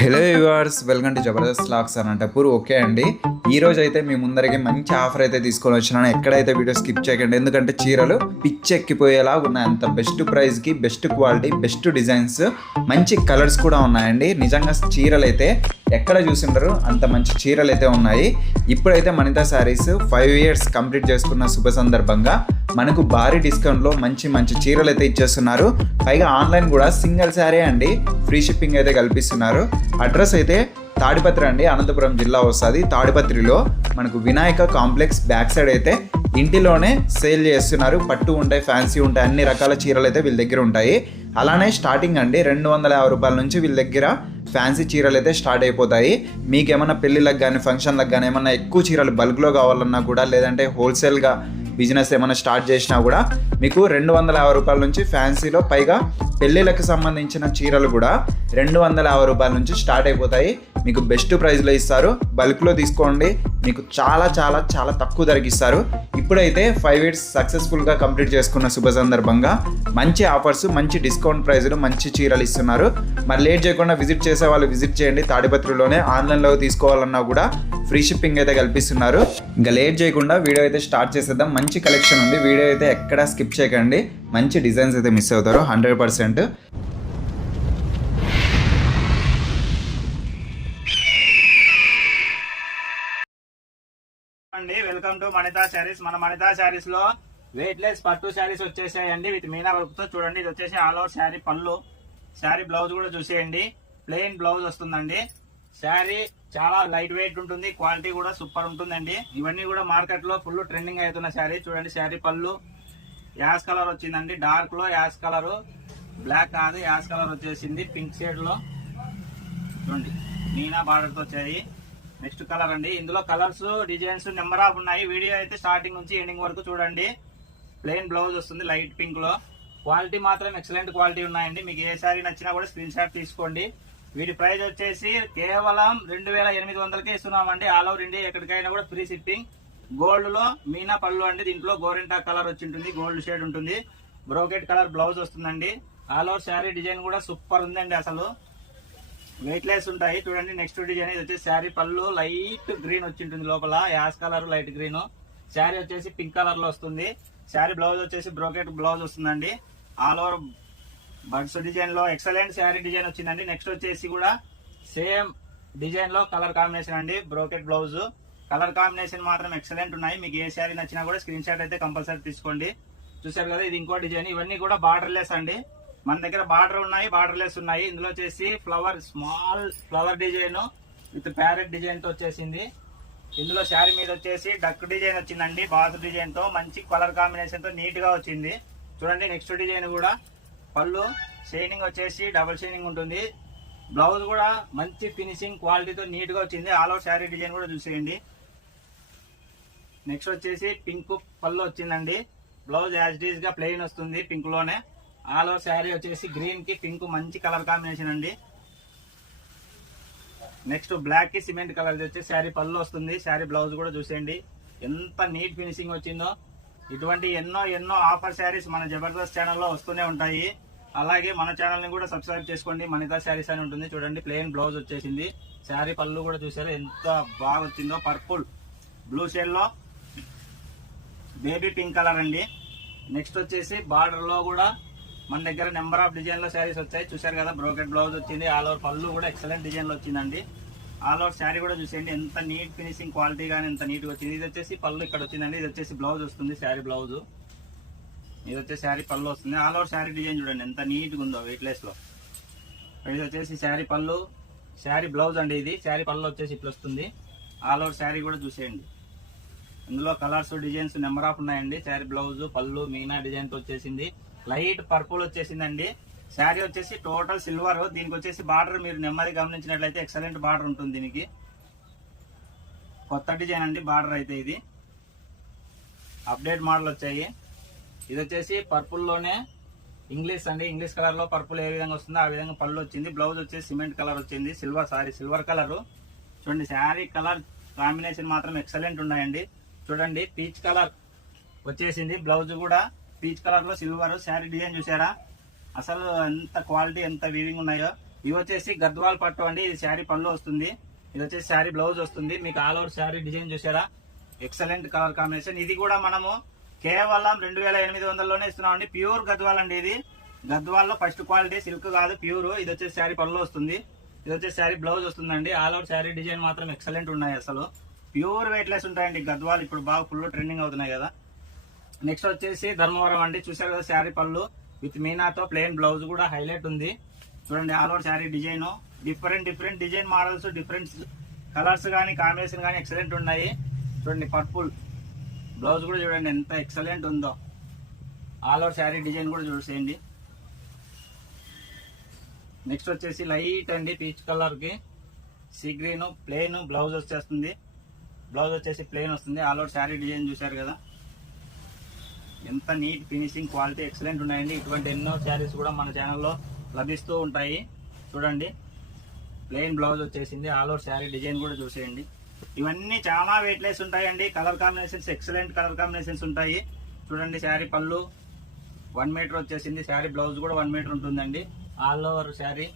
Hello viewers, welcome to Jabardasth lakhs Anantapur. Okay అండి, ఈ రోజు అయితే మీ ముందరికి మంచి ఆఫర్ అయితే తీసుకొని వచ్చినాను. ఎక్కడైతే వీడియో స్కిప్ చేయకండి, ఎందుకంటే చీరలు పిచ్చెక్కిపోయేలా ఉన్నాయి. అంత బెస్ట్ ప్రైస్కి బెస్ట్ క్వాలిటీ బెస్ట్ డిజైన్స్ మంచి కలర్స్ కూడా ఉన్నాయండి. నిజంగా చీరలు అయితే ఎక్కడ చూసిండరు అంత మంచి చీరలు అయితే ఉన్నాయి. ఇప్పుడైతే మనితా శారీస్ 5 years కంప్లీట్ చేసుకున్న శుభ సందర్భంగా మనకు భారీ డిస్కౌంట్లో మంచి మంచి చీరలు అయితే ఇచ్చేస్తున్నారు. పైగా ఆన్లైన్ కూడా సింగిల్ శారీ అండి, ఫ్రీ షిప్పింగ్ అయితే కల్పిస్తున్నారు. అడ్రస్ అయితే తాడిపత్రి అండి, అనంతపురం జిల్లా వస్తుంది. తాడిపత్రిలో మనకు వినాయక కాంప్లెక్స్ బ్యాక్ సైడ్ అయితే ఇంటిలోనే సేల్ చేస్తున్నారు. పట్టు ఉంటాయి, ఫ్యాన్సీ ఉంటాయి, అన్ని రకాల చీరలు అయితే వీళ్ళ దగ్గర ఉంటాయి. అలానే స్టార్టింగ్ అండి 250 రూపాయల నుంచి వీళ్ళ దగ్గర ఫ్యాన్సీ చీరలు అయితే స్టార్ట్ అయిపోతాయి. మీకు ఏమైనా పెళ్ళిళ్ళకి కానీ ఫంక్షన్లకు కానీ ఏమన్నా ఎక్కువ చీరలు బల్క్లో కావాలన్నా కూడా, లేదంటే హోల్సేల్గా బిజినెస్ ఏమైనా స్టార్ట్ చేసినా కూడా మీకు 250 రూపాయల నుంచి ఫ్యాన్సీలో, పైగా పెళ్ళిళ్ళకి సంబంధించిన చీరలు కూడా 250 రూపాయల నుంచి స్టార్ట్ అయిపోతాయి. మీకు బెస్ట్ ప్రైస్లో ఇస్తారు. బల్క్లో తీసుకోండి, మీకు చాలా చాలా చాలా తక్కువ ధరకి ఇస్తారు. ఇప్పుడైతే 5 years సక్సెస్ఫుల్గా కంప్లీట్ చేసుకున్న శుభ సందర్భంగా మంచి ఆఫర్స్, మంచి డిస్కౌంట్ ప్రైజులు, మంచి చీరలు ఇస్తున్నారు. మరి లేట్ చేయకుండా విజిట్ చేసే వాళ్ళు విజిట్ చేయండి. తాడిపత్రిలోనే ఆన్లైన్లో తీసుకోవాలన్నా కూడా ఫ్రీ షిప్పింగ్ అయితే కల్పిస్తున్నారు. ఇంకా లేట్ చేయకుండా వీడియో అయితే స్టార్ట్ చేసేద్దాం. మంచి కలెక్షన్ ఉంది, వీడియో అయితే ఎక్కడా స్కిప్ చేయకండి. మంచి డిజైన్స్ అయితే మిస్ అవుతారు 100%. అండి, వెల్కమ్ టు మణితా శారీస్. మన మణితా శారీస్ లో వెయిట్ లెస్ పట్టు శారీస్ వచ్చేసాయండి విత్ మీనా వర్క్ తో. చూడండి, ఇది వచ్చేసి ఆల్ ఓవర్ శారీ పళ్ళు, శారీ బ్లౌజ్ కూడా చూసేయండి. ప్లెయిన్ బ్లౌజ్ వస్తుందండి. శారీ చాలా లైట్ వెయిట్ ఉంటుంది, క్వాలిటీ కూడా సూపర్ ఉంటుందండి. ఇవన్నీ కూడా మార్కెట్ లో ఫుల్ ట్రెండింగ్ అవుతున్న శారీ. చూడండి, శారీ పళ్ళు యాష్ కలర్ వచ్చిందండి, డార్క్ లో యాష్ కలర్, బ్లాక్ కాదు యాష్ కలర్ వచ్చేసింది, పింక్ షేడ్ లో. చూడండి, మీనా బార్డర్ తో వచ్చాయి. నెక్స్ట్ కలర్ అండి, ఇందులో కలర్స్ డిజైన్స్ నెంబర్ ఆఫ్ ఉన్నాయి. వీడియో అయితే స్టార్టింగ్ నుంచి ఎండింగ్ వరకు చూడండి. ప్లెయిన్ బ్లౌజ్ వస్తుంది లైట్ పింక్ లో. క్వాలిటీ మాత్రం ఎక్సలెంట్ క్వాలిటీ ఉన్నాయండి. మీకు ఏ శారీ నచ్చినా కూడా స్క్రీన్ షాట్ తీసుకోండి. వీటి ప్రైస్ వచ్చేసి కేవలం 2800కే ఇస్తున్నామండి. ఆల్ ఓవర్ ఇండియా ఎక్కడికైనా కూడా ఫ్రీ షిప్పింగ్. గోల్డ్ లో మీనా పళ్ళు అండి, దీంట్లో గోరింటా కలర్ వచ్చి ఉంటుంది, గోల్డ్ షేడ్ ఉంటుంది, బ్రోకెట్ కలర్ బ్లౌజ్ వస్తుందండి. ఆల్ ఓవర్ శారీ డిజైన్ కూడా సూపర్ ఉందండి, అసలు వెయిట్ లెస్ ఉంటాయి. చూడండి, నెక్స్ట్ డిజైన్ ఇది వచ్చేసి శారీ పళ్ళు లైట్ గ్రీన్ వచ్చి ఉంటుంది, లోపల ash colour light green. Sari వచ్చేసి పింక్ కలర్ లో వస్తుంది. శారీ బ్లౌజ్ వచ్చేసి బ్రోకెట్ బ్లౌజ్ వస్తుందండి. ఆల్ ఓవర్ బడ్స్ డిజైన్ లో ఎక్సలెంట్ శారీ డిజైన్ వచ్చిందండి. నెక్స్ట్ వచ్చేసి కూడా సేమ్ డిజైన్ లో కలర్ కాంబినేషన్ అండి, బ్రోకెట్ బ్లౌజ్. కలర్ కాంబినేషన్ మాత్రం ఎక్సలెంట్ ఉన్నాయి. మీకు ఏ శారీ నచ్చినా కూడా స్క్రీన్ షాట్ అయితే కంపల్సరీ తీసుకోండి. చూసారు కదా, ఇది ఇంకో డిజైన్. ఇవన్నీ కూడా బార్డర్ లెస్ అండి. మన దగ్గర బార్డర్ ఉన్నాయి, బార్డర్ లెస్ ఉన్నాయి. ఇందులో వచ్చేసి flower, small flower design with parrot design తో వచ్చేసింది. ఇందులో శారీ మీద వచ్చేసి డక్ డిజైన్ వచ్చిందండి, బాత్ డిజైన్ తో మంచి కలర్ కాంబినేషన్ తో నీట్ గా వచ్చింది. చూడండి, నెక్స్ట్ డిజైన్ కూడా పళ్ళు షైనింగ్ వచ్చేసి డబుల్ షైనింగ్ ఉంటుంది. బ్లౌజ్ కూడా మంచి ఫినిషింగ్ క్వాలిటీతో నీట్ గా వచ్చింది. ఆల్ ఓవర్ శారీ డిజైన్ కూడా చూసేయండి. నెక్స్ట్ వచ్చేసి పింక్ పళ్ళు వచ్చిందండి. బ్లౌజ్ యాజ్ డీజ్ గా ప్లెయిన్ వస్తుంది పింక్ లోనే. ఆల్ ఓవర్ శారీ వచ్చేసి గ్రీన్ కి పింక్ మంచి కలర్ కాంబినేషన్ అండి. నెక్స్ట్ బ్లాక్ కి సిమెంట్ కలర్ వచ్చి శారీ పళ్ళు వస్తుంది. శారీ బ్లౌజ్ కూడా చూసేయండి, ఎంత నీట్ ఫినిషింగ్ వచ్చిందో. ఇటువంటి ఎన్నో ఎన్నో ఆఫర్ శారీస్ మన జబర్దస్త్ ఛానల్లో వస్తూనే ఉంటాయి. అలాగే మన ఛానల్ ని కూడా సబ్స్క్రైబ్ చేసుకోండి. మణితా శారీస్ అని ఉంటుంది. చూడండి, ప్లెయిన్ బ్లౌజ్ వచ్చేసింది. శారీ పళ్ళు కూడా చూసారు ఎంత బాగా వచ్చిందో, పర్పుల్ బ్లూ షేడ్ లో బేబీ పింక్ కలర్ అండి. నెక్స్ట్ వచ్చేసి బార్డర్ లో కూడా మన దగ్గర నెంబర్ ఆఫ్ డిజైన్ లో శారీస్ వచ్చాయి. చూసారు కదా, బ్రోకెట్ బ్లౌజ్ వచ్చింది. ఆల్ ఓవర్ పళ్ళు కూడా ఎక్సలెంట్ డిజైన్ లో వచ్చిందండి. ఆల్ ఓవర్ శారీ కూడా చూసేయండి, ఎంత నీట్ ఫినిషింగ్ క్వాలిటీ గానీ ఎంత నీట్ గా వచ్చింది. ఇది వచ్చేసి పళ్ళు ఇక్కడ వచ్చిందండి. ఇది వచ్చేసి బ్లౌజ్ వస్తుంది, శారీ బ్లౌజ్. ఇది వచ్చేసి శారీ పళ్ళు వస్తుంది. ఆల్ ఓవర్ శారీ డిజైన్ చూడండి ఎంత నీట్ గా ఉందో వెయిట్ లెస్ లో. ఇది వచ్చేసి శారీ పళ్ళు, శారీ బ్లౌజ్ అండి. ఇది శారీ పళ్ళు వచ్చేసి ఇట్లా వస్తుంది. ఆల్ ఓవర్ శారీ కూడా చూసేయండి. ఇందులో కలర్స్ డిజైన్స్ నెంబర్ ఆఫ్ ఉన్నాయండి. శారీ బ్లౌజ్ పళ్ళు మీనా డిజైన్ తో వచ్చేసింది. లైట్ పర్పుల్ వచ్చేసిందండి. శారీ వచ్చేసి టోటల్ సిల్వర్. దీనికి వచ్చేసి బార్డర్ మీరు నెమ్మది గమనించినట్లయితే ఎక్సలెంట్ బార్డర్ ఉంటుంది దీనికి. కొత్త డిజైన్ అండి బార్డర్ అయితే. ఇది అప్డేట్ మోడల్ వచ్చాయి. ఇది వచ్చేసి పర్పుల్ లోనే ఇంగ్లీష్ అండి, ఇంగ్లీష్ కలర్ లో పర్పుల్ ఏ విధంగా వస్తుందో ఆ విధంగా పళ్ళు వచ్చింది. బ్లౌజ్ వచ్చేసి సిమెంట్ కలర్ వచ్చింది, సిల్వర్ కలర్. చూడండి, శారీ కలర్ కాంబినేషన్ మాత్రం ఎక్సలెంట్ ఉన్నాయండి. చూడండి, పీచ్ కలర్ వచ్చేసింది. బ్లౌజ్ కూడా పీచ్ కలర్ లో సిల్వర్. శారీ డిజైన్ చూసారా, అసలు ఎంత క్వాలిటీ ఎంత వీవింగ్ ఉన్నాయో. ఇవి వచ్చేసి గద్వాల్ పట్టు అండి. ఇది శారీ పళ్ళు వస్తుంది, ఇది వచ్చేసి శారీ బ్లౌజ్ వస్తుంది. మీకు ఆల్ ఓవర్ శారీ డిజైన్ చూసారా, ఎక్సలెంట్ కలర్ కాంబినేషన్. ఇది కూడా మనము కేవలం 2800లోనే ఇస్తున్నాం అండి. ప్యూర్ గద్వాల్ అండి. ఇది గద్వాల్లో ఫస్ట్ క్వాలిటీ, సిల్క్ కాదు, ప్యూర్. ఇది వచ్చేసి శారీ పళ్ళు వస్తుంది, ఇది వచ్చేసి శారీ బ్లౌజ్ వస్తుందండి. ఆల్ ఓవర్ శారీ డిజైన్ మాత్రం ఎక్సలెంట్ ఉన్నాయి. అసలు ప్యూర్ వెయిట్ లెస్ ఉంటాయండి గద్వాల్. ఇప్పుడు బాగా ఫుల్ ట్రెండింగ్ అవుతున్నాయి కదా. నెక్స్ట్ వచ్చేసి ధర్మవరం అండి. చూసారు కదా, శారీ పళ్ళు విత్ మీనాతో ప్లెయిన్ బ్లౌజ్ కూడా హైలైట్ ఉంది. చూడండి all over sari design, different design models, different colours కానీ కాంబినేషన్ కానీ ఎక్సలెంట్ ఉన్నాయి. చూడండి పర్పుల్ బ్లౌజ్ కూడా చూడండి ఎంత ఎక్సలెంట్ ఉందో. ఆల్ ఓవర్ శారీ డిజైన్ కూడా చూసేయండి. నెక్స్ట్ వచ్చేసి లైట్ అండి పీచ్ కలర్ కి సీ గ్రీన్ ప్లెయిన్ బ్లౌజ్ వచ్చేస్తుంది. బ్లౌజ్ వచ్చేసి ప్లెయిన్ వస్తుంది. ఆల్ ఓవర్ శారీ డిజైన్ చూసారు కదా, ఎంత నీట్ ఫినిషింగ్ క్వాలిటీ ఎక్సలెంట్ ఉన్నాయండి. ఇటువంటి ఎన్నో శారీస్ కూడా మన ఛానల్లో లభిస్తూ ఉంటాయి. చూడండి ప్లెయిన్ బ్లౌజ్ వచ్చేసింది. ఆల్ ఓవర్ శారీ డిజైన్ కూడా చూసేయండి. ఇవన్నీ చాలా వెయిట్ లెస్ ఉంటాయండి. Colour combinations excellent colour combinations ఉంటాయి. చూడండి శారీ పళ్ళు 1 మీటర్ వచ్చేసింది. శారీ బ్లౌజ్ కూడా 1 మీటర్ ఉంటుందండి. ఆల్ ఓవర్ శారీ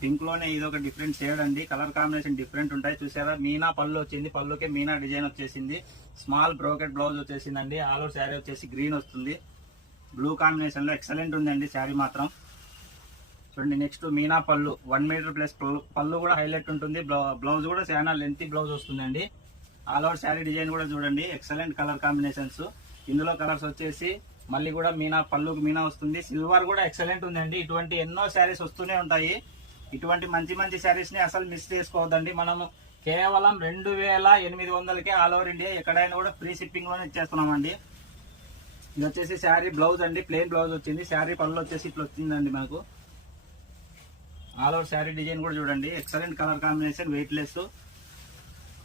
పింక్ లోనే ఇది ఒక డిఫరెంట్ షేడ్ అండి. కలర్ కాంబినేషన్ డిఫరెంట్ ఉంటాయి. చూసారా, మీనా పళ్ళు వచ్చింది, పళ్ళుకే మీనా డిజైన్ వచ్చేసింది. స్మాల్ బ్రోకెట్ బ్లౌజ్ వచ్చేసిందండి. ఆల్ ఓవర్ శారీ వచ్చేసి గ్రీన్ వస్తుంది. బ్లూ కాంబినేషన్ లో ఎక్సలెంట్ ఉందండి శారీ మాత్రం. చూడండి నెక్స్ట్ మీనా పళ్ళు 1 మీటర్ ప్లస్ పళ్ళు కూడా హైలైట్ ఉంటుంది. బ్లౌజ్ కూడా చాలా లెంతీ బ్లౌజ్ వస్తుందండి. ఆల్ ఓవర్ శారీ డిజైన్ కూడా చూడండి ఎక్సలెంట్ కలర్ కాంబినేషన్స్. ఇందులో కలర్స్ వచ్చేసి మళ్ళీ కూడా మీనా పళ్ళుకి మీనా వస్తుంది. సిల్వర్ కూడా ఎక్సలెంట్ ఉందండి. ఇటువంటి ఎన్నో శారీస్ వస్తూనే ఉంటాయి. ఇటువంటి మంచి శారీస్ ని అసలు మిస్ చేసుకోవద్దండి. మనము కేవలం 2800కే ఆల్ ఓవర్ ఇండియా ఎక్కడైనా కూడా ఫ్రీ షిప్పింగ్ లోనే ఇచ్చేస్తున్నామండి. ఇది వచ్చేసి శారీ బ్లౌజ్ అండి, ప్లెయిన్ బ్లౌజ్ వచ్చింది. శారీ పళ్ళు వచ్చేసి ఇట్లా వచ్చిందండి మనకు. ఆల్ ఓవర్ శారీ డిజైన్ కూడా చూడండి excellent colour combination, weight less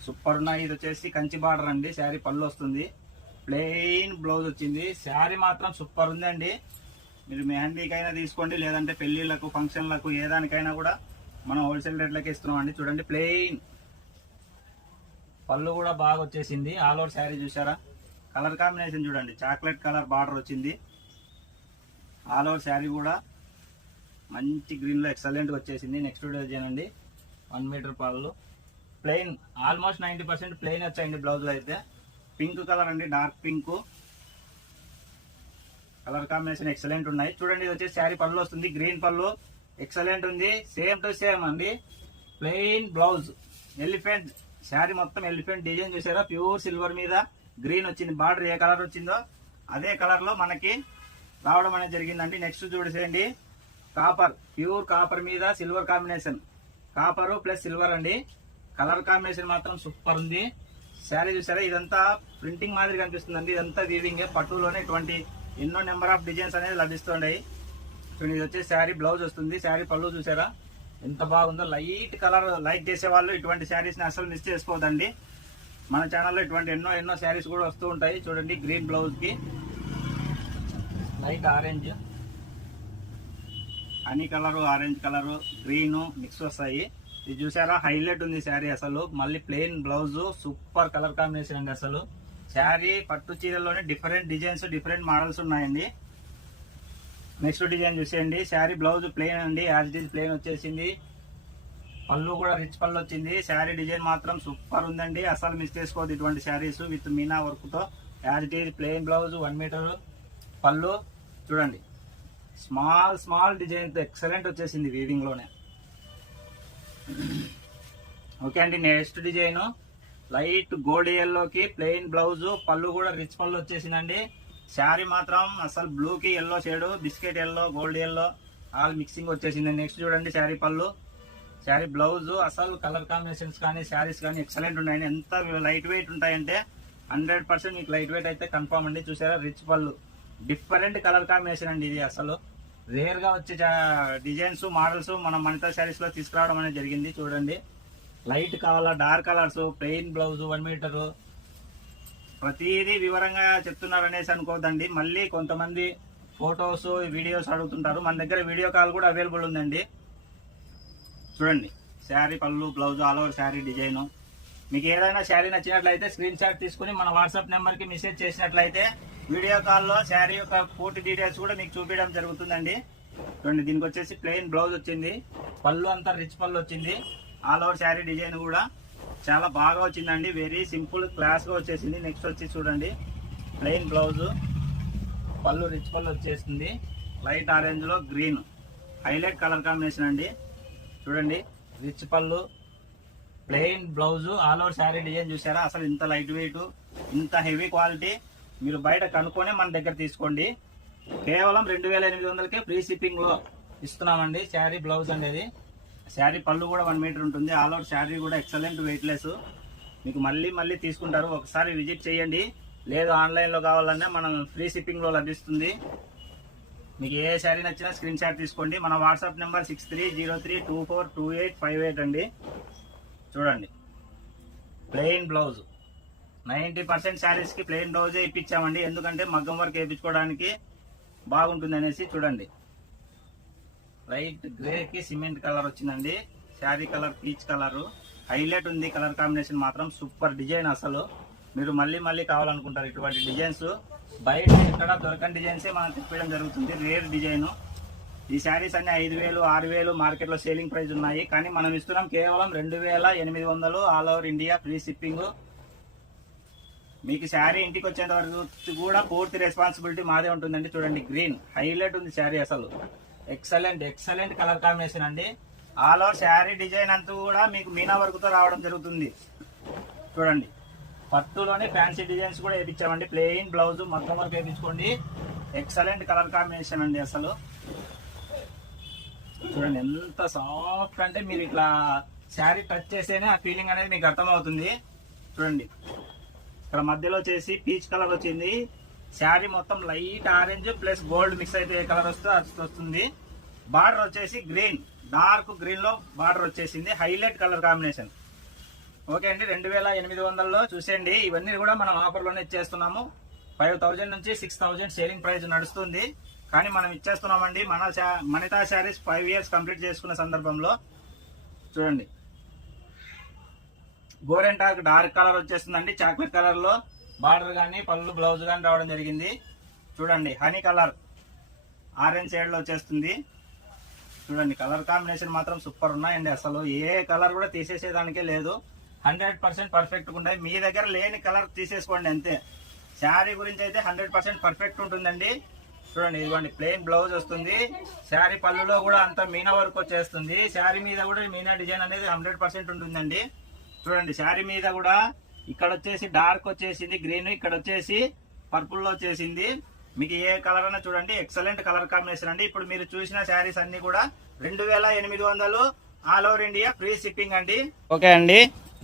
super ఉన్నాయి. ఇది వచ్చేసి కంచి బార్డర్ అండి. శారీ పళ్ళు వస్తుంది, ప్లెయిన్ బ్లౌజ్ వచ్చింది. శారీ మాత్రం సూపర్ ఉందండి. మీరు మెహందీకైనా తీసుకోండి, లేదంటే పెళ్లిళ్లకు ఫంక్షన్లకు ఏ దానికైనా కూడా మనం హోల్సేల్ రేట్లకి ఇస్తున్నాం అండి. చూడండి ప్లెయిన్ పళ్ళు కూడా బాగా వచ్చేసింది. ఆల్ ఓవర్ శారీ చూసారా, కలర్ కాంబినేషన్ చూడండి, చాక్లెట్ కలర్ బార్డర్ వచ్చింది. ఆల్ ఓవర్ శారీ కూడా మంచి గ్రీన్ లో ఎక్సలెంట్ వచ్చేసింది. నెక్స్ట్ డిజైన్ అండి 1 మీటర్ పళ్ళు ప్లెయిన్, ఆల్మోస్ట్ 90% ప్లెయిన్ వచ్చాయండి. బ్లౌజ్ లో అయితే పింక్ కలర్ అండి, dark pink colour combination excellent ఉన్నాయి. చూడండి ఇది వచ్చేసి శారీ పళ్ళు వస్తుంది, గ్రీన్ పళ్ళు ఎక్సలెంట్ ఉంది. సేమ్ టు సేమ్ అండి, ప్లెయిన్ బ్లౌజ్ ఎలిఫెంట్ శారీ మొత్తం ఎలిఫెంట్ డిజైన్ చూసారా, ప్యూర్ సిల్వర్ మీద గ్రీన్ వచ్చింది. బార్డర్ ఏ కలర్ వచ్చిందో అదే కలర్ లో మనకి రావడం అనేది జరిగిందండి. నెక్స్ట్ చూసేయండి కాపర్, ప్యూర్ కాపర్ మీద silver combination, copper plus silver అండి. కలర్ కాంబినేషన్ మాత్రం సూపర్ ఉంది. శారీ చూసారా, ఇదంతా ప్రింటింగ్ మాదిరి కనిపిస్తుందండి. ఇదంతా వీవింగ్ పట్టులోనే ఇటువంటి ఎన్నో నెంబర్ ఆఫ్ డిజైన్స్ అనేది లభిస్తుంటాయి. ఇది వచ్చేసి శారీ బ్లౌజ్ వస్తుంది. శారీ పళ్ళు చూసారా ఎంత బాగుందో. లైట్ కలర్ లైక్ చేసే వాళ్ళు ఇటువంటి శారీస్ ని అసలు మిస్ చేసుకోవద్దండి. మన ఛానల్లో ఇటువంటి ఎన్నో శారీస్ కూడా వస్తూ ఉంటాయి. చూడండి గ్రీన్ బ్లౌజ్ కి light orange, honey colour, orange colour, green mix వస్తాయి. ఇది చూసారా హైలైట్ ఉంది శారీ అసలు. మళ్ళీ plain blouse, super colour combination అండి. అసలు శారీ పట్టు చీరలోనే డిఫరెంట్ డిజైన్స్, డిఫరెంట్ మోడల్స్ ఉన్నాయండి. నెక్స్ట్ డిజైన్ చూసేయండి. శారీ బ్లౌజ్ ప్లెయిన్ అండి, యాజ్ ఇట్ ఈజ్ ప్లెయిన్ వచ్చేసింది. పళ్ళు కూడా రిచ్ పళ్ళు వచ్చింది. శారీ డిజైన్ మాత్రం సూపర్ ఉందండి, అసలు మిస్ చేసుకోవద్దు ఇటువంటి శారీస్ విత్ మీనా వర్క్ తో. As it is plain blouse, 1 metre పళ్ళు చూడండి, స్మాల్ డిజైన్ తో ఎక్సలెంట్ వచ్చేసింది వీవింగ్ లోనే. ఓకే అండి, నెక్స్ట్ డిజైన్ లైట్ గోల్డ్ ఎల్లోకి ప్లెయిన్ బ్లౌజ్, పళ్ళు కూడా రిచ్ పళ్ళు వచ్చేసిందండి. శారీ మాత్రం అసలు బ్లూ కి yellow shade, biscuit yellow, gold yellow all mixing వచ్చేసింది. నెక్స్ట్ చూడండి శారీ పళ్ళు, శారీ బ్లౌజ్, అసలు కలర్ కాంబినేషన్స్ కానీ శారీస్ కానీ ఎక్సలెంట్ ఉన్నాయండి. ఎంత లైట్ వెయిట్ ఉంటాయంటే 100% మీకు లైట్ వెయిట్ అయితే కన్ఫర్మ్ అండి. చూసారా రిచ్ పళ్ళు, డిఫరెంట్ కలర్ కాంబినేషన్ అండి. ఇది అసలు రేర్ గా వచ్చే డిజైన్స్, మోడల్స్ మనం మనితా శారీస్ లో తీసుకురావడం అనేది జరిగింది. చూడండి లైట్ కావాలా, dark colours, plain blouse, 1 metre, ప్రతిదీ వివరంగా చెప్తున్నారు అనేసి అనుకోవద్దండి. మళ్ళీ కొంతమంది ఫొటోస్, వీడియోస్ అడుగుతుంటారు. మన దగ్గర వీడియో కాల్ కూడా అవైలబుల్ ఉందండి. చూడండి శారీ పళ్ళు, blouse, all over sari design. మీకు ఏదైనా శారీ నచ్చినట్లయితే స్క్రీన్ షాట్ తీసుకుని మన వాట్సాప్ నెంబర్ కి మెసేజ్ చేసినట్లయితే వీడియో కాల్లో శారీ యొక్క పూర్తి డీటెయిల్స్ కూడా మీకు చూపించడం జరుగుతుందండి. చూడండి దీనికి వచ్చేసి ప్లెయిన్ బ్లౌజ్ వచ్చింది, పళ్ళు అంతా రిచ్ పళ్ళు వచ్చింది, ఆల్ ఓవర్ శారీ డిజైన్ కూడా చాలా బాగా వచ్చిందండి. వెరీ సింపుల్ క్లాస్గా వచ్చేసింది. నెక్స్ట్ వచ్చి చూడండి ప్లెయిన్ బ్లౌజ్, పళ్ళు రిచ్ పళ్ళు వచ్చేసింది, లైట్ ఆరెంజ్లో గ్రీన్ హైలైట్ కలర్ కాంబినేషన్ అండి. చూడండి rich pallu, plain blouse, all over sari design చూసారా? అసలు ఇంత లైట్ వెయిట్, ఇంత హెవీ క్వాలిటీ మీరు బయట కనుక్కొని మన దగ్గర తీసుకోండి. కేవలం 2800కే ఫ్రీ షిప్పింగ్లో ఇస్తున్నామండి. శారీ బ్లౌజ్ అనేది, శారీ పళ్ళు కూడా 1 మీటర్ ఉంటుంది. ఆల్ ఓవర్ శారీ కూడా ఎక్సలెంట్ వెయిట్లెస్, మీకు మళ్ళీ మళ్ళీ తీసుకుంటారు. ఒకసారి విజిట్ చేయండి, లేదు ఆన్లైన్లో కావాలన్నా మనం ఫ్రీ షిప్పింగ్లో లభిస్తుంది. మీకు ఏ శారీ నచ్చినా స్క్రీన్ షాట్ తీసుకోండి. మన వాట్సాప్ నెంబర్ 6303242858 అండి. చూడండి ప్లెయిన్ బ్లౌజ్, 90% శారీస్కి ప్లెయిన్ బ్లౌజే ఇప్పించామండి, ఎందుకంటే మగ్గం వర్క్ వేయించుకోవడానికి బాగుంటుంది అనేసి. చూడండి లైట్ గ్రేకి సిమెంట్ కలర్ వచ్చిందండి, sari colour peach colour highlight ఉంది. కలర్ కాంబినేషన్ మాత్రం సూపర్ డిజైన్. అసలు మీరు మళ్ళీ మళ్ళీ కావాలనుకుంటారు ఇటువంటి డిజైన్స్. బయట ఎక్కడ దొరకని డిజైన్సే మనం తిప్పడం జరుగుతుంది, రేర్ డిజైన్. ఈ శారీస్ అన్ని 5000 6000 మార్కెట్లో సేలింగ్ ప్రైస్ ఉన్నాయి, కానీ మనం ఇస్తున్నాం కేవలం 2800 all over India free shipping. మీకు శారీ ఇంటికి వచ్చేంత వరకు కూడా పూర్తి రెస్పాన్సిబిలిటీ మాదే ఉంటుందండి. చూడండి గ్రీన్ హైలైట్ ఉంది శారీ, అసలు ఎక్సలెంట్ కలర్ కాంబినేషన్ అండి. ఆల్ ఓవర్ శారీ డిజైన్ అంతా కూడా మీకు మీనా వర్క్తో రావడం జరుగుతుంది. చూడండి పట్టులోనే ఫ్యాన్సీ డిజైన్స్ కూడా వేయించామండి. ప్లెయిన్ బ్లౌజ్ మొత్తం వరకు వేయించుకోండి, ఎక్సలెంట్ కలర్ కాంబినేషన్ అండి. అసలు చూడండి ఎంత సాఫ్ట్ అంటే మీరు ఇట్లా శారీ టచ్ చేస్తేనే ఆ ఫీలింగ్ అనేది మీకు అర్థమవుతుంది. చూడండి ఇక్కడ మధ్యలో వచ్చేసి పీచ్ కలర్ వచ్చింది, శారీ మొత్తం light orange plus gold mix అయితే ఏ కలర్ వస్తే అది వస్తుంది. బార్డర్ వచ్చేసి గ్రీన్, డార్క్ గ్రీన్ లో బార్డర్ వచ్చేసింది, హైలైట్ కలర్ కాంబినేషన్. ఓకే అండి, 2800లో చూసేయండి. ఇవన్నీ కూడా మనం ఆఫర్లోనే ఇచ్చేస్తున్నాము. 5000 నుంచి 6000 సేలింగ్ ప్రైస్ నడుస్తుంది, కానీ మనం ఇచ్చేస్తున్నామండి. మణితా శారీస్ 5 years కంప్లీట్ చేసుకున్న సందర్భంలో. చూడండి గోరెంటాక్ డార్క్ కలర్ వచ్చేస్తుందండి, చాక్లెట్ కలర్ లో బార్డర్ కానీ పళ్ళు బ్లౌజ్ కానీ రావడం జరిగింది. చూడండి హనీ కలర్ ఆరెంజ్ షేడ్ లో వచ్చేస్తుంది. చూడండి కలర్ కాంబినేషన్ మాత్రం సూపర్ ఉన్నాయండి. అసలు ఏ కలర్ కూడా తీసేసేదానికే లేదు, 100% పర్ఫెక్ట్ ఉంటాయి. మీ దగ్గర లేని కలర్ తీసేసుకోండి అంతే. శారీ గురించి అయితే 100% పర్ఫెక్ట్ ఉంటుందండి. చూడండి ఇదిగోండి ప్లెయిన్ బ్లౌజ్ వస్తుంది, శారీ పళ్ళులో కూడా అంత మీనా వర్క్ వచ్చేస్తుంది. శారీ మీద కూడా మీనా డిజైన్ అనేది 100% ఉంటుందండి. చూడండి శారీ మీద కూడా ఇక్కడ వచ్చేసి డార్క్ వచ్చేసింది గ్రీన్, ఇక్కడ వచ్చేసి పర్పుల్ లో వచ్చేసింది. మీకు ఏ కలర్ అన్నా చూడండి, ఎక్సలెంట్ కలర్ కాంబినేషన్ అండి. ఇప్పుడు మీరు చూసిన శారీస్ అన్ని కూడా 2800 all over India free shipping అండి. ఓకే అండి,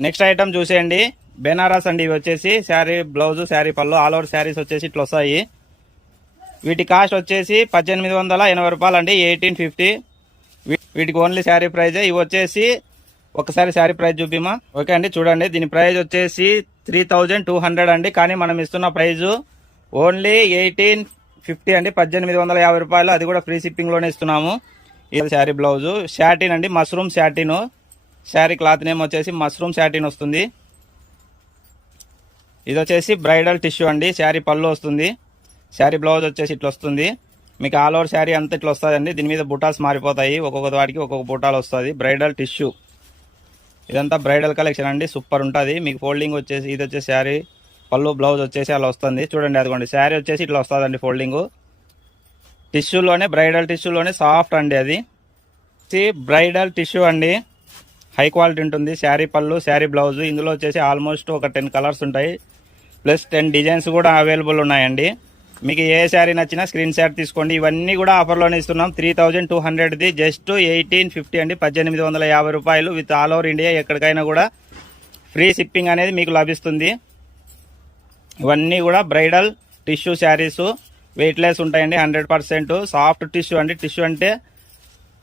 నెక్స్ట్ ఐటమ్ చూసేయండి. బెనారస్ అండి. ఇవి వచ్చేసి శారీ బ్లౌజ్, శారీ పళ్ళు, ఆల్ ఓవర్ శారీస్ వచ్చేసి ఇట్లా వస్తాయి. వీటి కాస్ట్ వచ్చేసి 1880 రూపాయలు అండి, 1850. వీటికి ఓన్లీ శారీ ప్రైజే. ఇవి వచ్చేసి ఒకసారి శారీ ప్రైస్ చూపిమా. ఓకే అండి, చూడండి దీని ప్రైస్ వచ్చేసి 3200 అండి, కానీ మనం ఇస్తున్న ప్రైజు ఓన్లీ 1850 అండి, 1850 రూపాయలు. అది కూడా ఫ్రీ షిప్పింగ్ లోనే ఇస్తున్నాము. ఇది శారీ బ్లౌజ్, శాటిన్ అండి, mushroom satin. Sari cloth name వచ్చేసి మష్రూమ్ శాటిన్ వస్తుంది. ఇది వచ్చేసి బ్రైడల్ టిష్యూ అండి. శారీ పళ్ళు వస్తుంది, శారీ బ్లౌజ్ వచ్చేసి ఇట్లా వస్తుంది. మీకు ఆల్ ఓవర్ శారీ అంతా ఇట్లా వస్తుందండి. దీని మీద బుటాస్ మారిపోతాయి, ఒక్కొక్క వాటికి ఒక్కొక్క బుటాలు వస్తుంది. బ్రైడల్ టిష్యూ, ఇదంతా బ్రైడల్ కలెక్షన్ అండి, సూపర్ ఉంటుంది. మీకు ఫోల్డింగ్ వచ్చేసి ఇది వచ్చేసి శారీ పళ్ళు బ్లౌజ్ వచ్చేసి అలా వస్తుంది. చూడండి అదిగోండి శారీ వచ్చేసి ఇట్లా వస్తుందండి ఫోల్డింగ్. టిష్యూలోనే బ్రైడల్ టిష్యూలోనే సాఫ్ట్ అండి. అది బ్రైడల్ టిష్యూ అండి, హై క్వాలిటీ ఉంటుంది. శారీ పళ్ళు, శారీ బ్లౌజ్. ఇందులో వచ్చేసి ఆల్మోస్ట్ ఒక 10 కలర్స్ ఉంటాయి, ప్లస్ 10 డిజైన్స్ కూడా అవైలబుల్ ఉన్నాయండి. మీకు ఏ శారీ నచ్చినా స్క్రీన్ షాట్ తీసుకోండి. ఇవన్నీ కూడా ఆఫర్లోనే ఇస్తున్నాం. 3200ది జస్ట్ 1850 అండి, 1850 రూపాయలు. విత్ ఆల్ ఓవర్ ఇండియా ఎక్కడికైనా కూడా ఫ్రీ షిప్పింగ్ అనేది మీకు లభిస్తుంది. ఇవన్నీ కూడా బ్రైడల్ టిష్యూ శారీస్, వెయిట్లెస్ ఉంటాయండి, 100% సాఫ్ట్ టిష్యూ అండి. టిష్యూ అంటే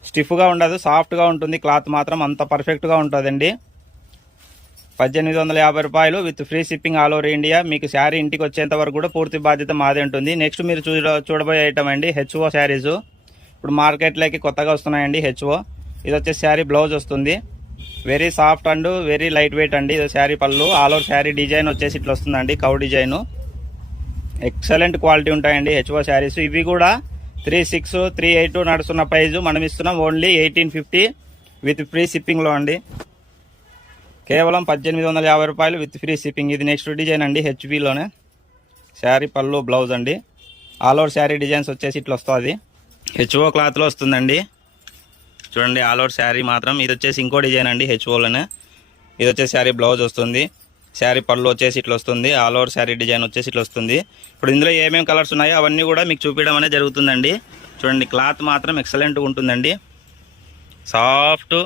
స్టిఫ్గా ఉండదు, సాఫ్ట్గా ఉంటుంది. క్లాత్ మాత్రం అంత పర్ఫెక్ట్గా ఉంటుందండి. 1850 రూపాయలు with free shipping all over India. మీకు శారీ ఇంటికి వచ్చేంత వరకు కూడా పూర్తి బాధ్యత మాదే ఉంటుంది. నెక్స్ట్ మీరు చూడబోయే ఐటమ్ అండి హెచ్ఓ శారీస్. ఇప్పుడు మార్కెట్లోకి కొత్తగా వస్తున్నాయండి హెచ్ఓ. ఇది వచ్చేసి శారీ బ్లౌజ్ వస్తుంది, very soft and very light weight అండి. ఇది శారీ పళ్ళు, ఆల్ ఓవర్ శారీ డిజైన్ వచ్చేసి ఇట్లా వస్తుందండి, కౌ డిజైన్. ఎక్సలెంట్ క్వాలిటీ ఉంటాయండి హెచ్ఓ శారీస్. ఇవి కూడా 36, 38 నడుస్తున్న ప్రైజు మనం ఇస్తున్నాం ఓన్లీ 1850 విత్ ఫ్రీ షిప్పింగ్లో అండి. కేవలం 1850 రూపాయలు విత్ ఫ్రీ షిప్పింగ్. ఇది నెక్స్ట్ డిజైన్ అండి, హెచ్బీలోనే శారీ పళ్ళు బ్లౌజ్ అండి. ఆల్ ఓవర్ శారీ డిజైన్స్ వచ్చేసి ఇట్లా వస్తుంది, హెచ్ఓ క్లాత్లో వస్తుందండి. చూడండి ఆల్ ఓవర్ శారీ మాత్రం. ఇది వచ్చేసి ఇంకో డిజైన్ అండి హెచ్ఓలోనే. ఇది వచ్చేసి శారీ బ్లౌజ్ వస్తుంది, శారీ పళ్ళు వచ్చేసి ఇట్లా వస్తుంది, ఆల్ ఓవర్ శారీ డిజైన్ వచ్చేసి ఇట్లా వస్తుంది. ఇప్పుడు ఇందులో ఏమేమి కలర్స్ ఉన్నాయో అవన్నీ కూడా మీకు చూపించడం అనేది జరుగుతుందండి. చూడండి క్లాత్ మాత్రం ఎక్సలెంట్గా ఉంటుందండి, సాఫ్ట్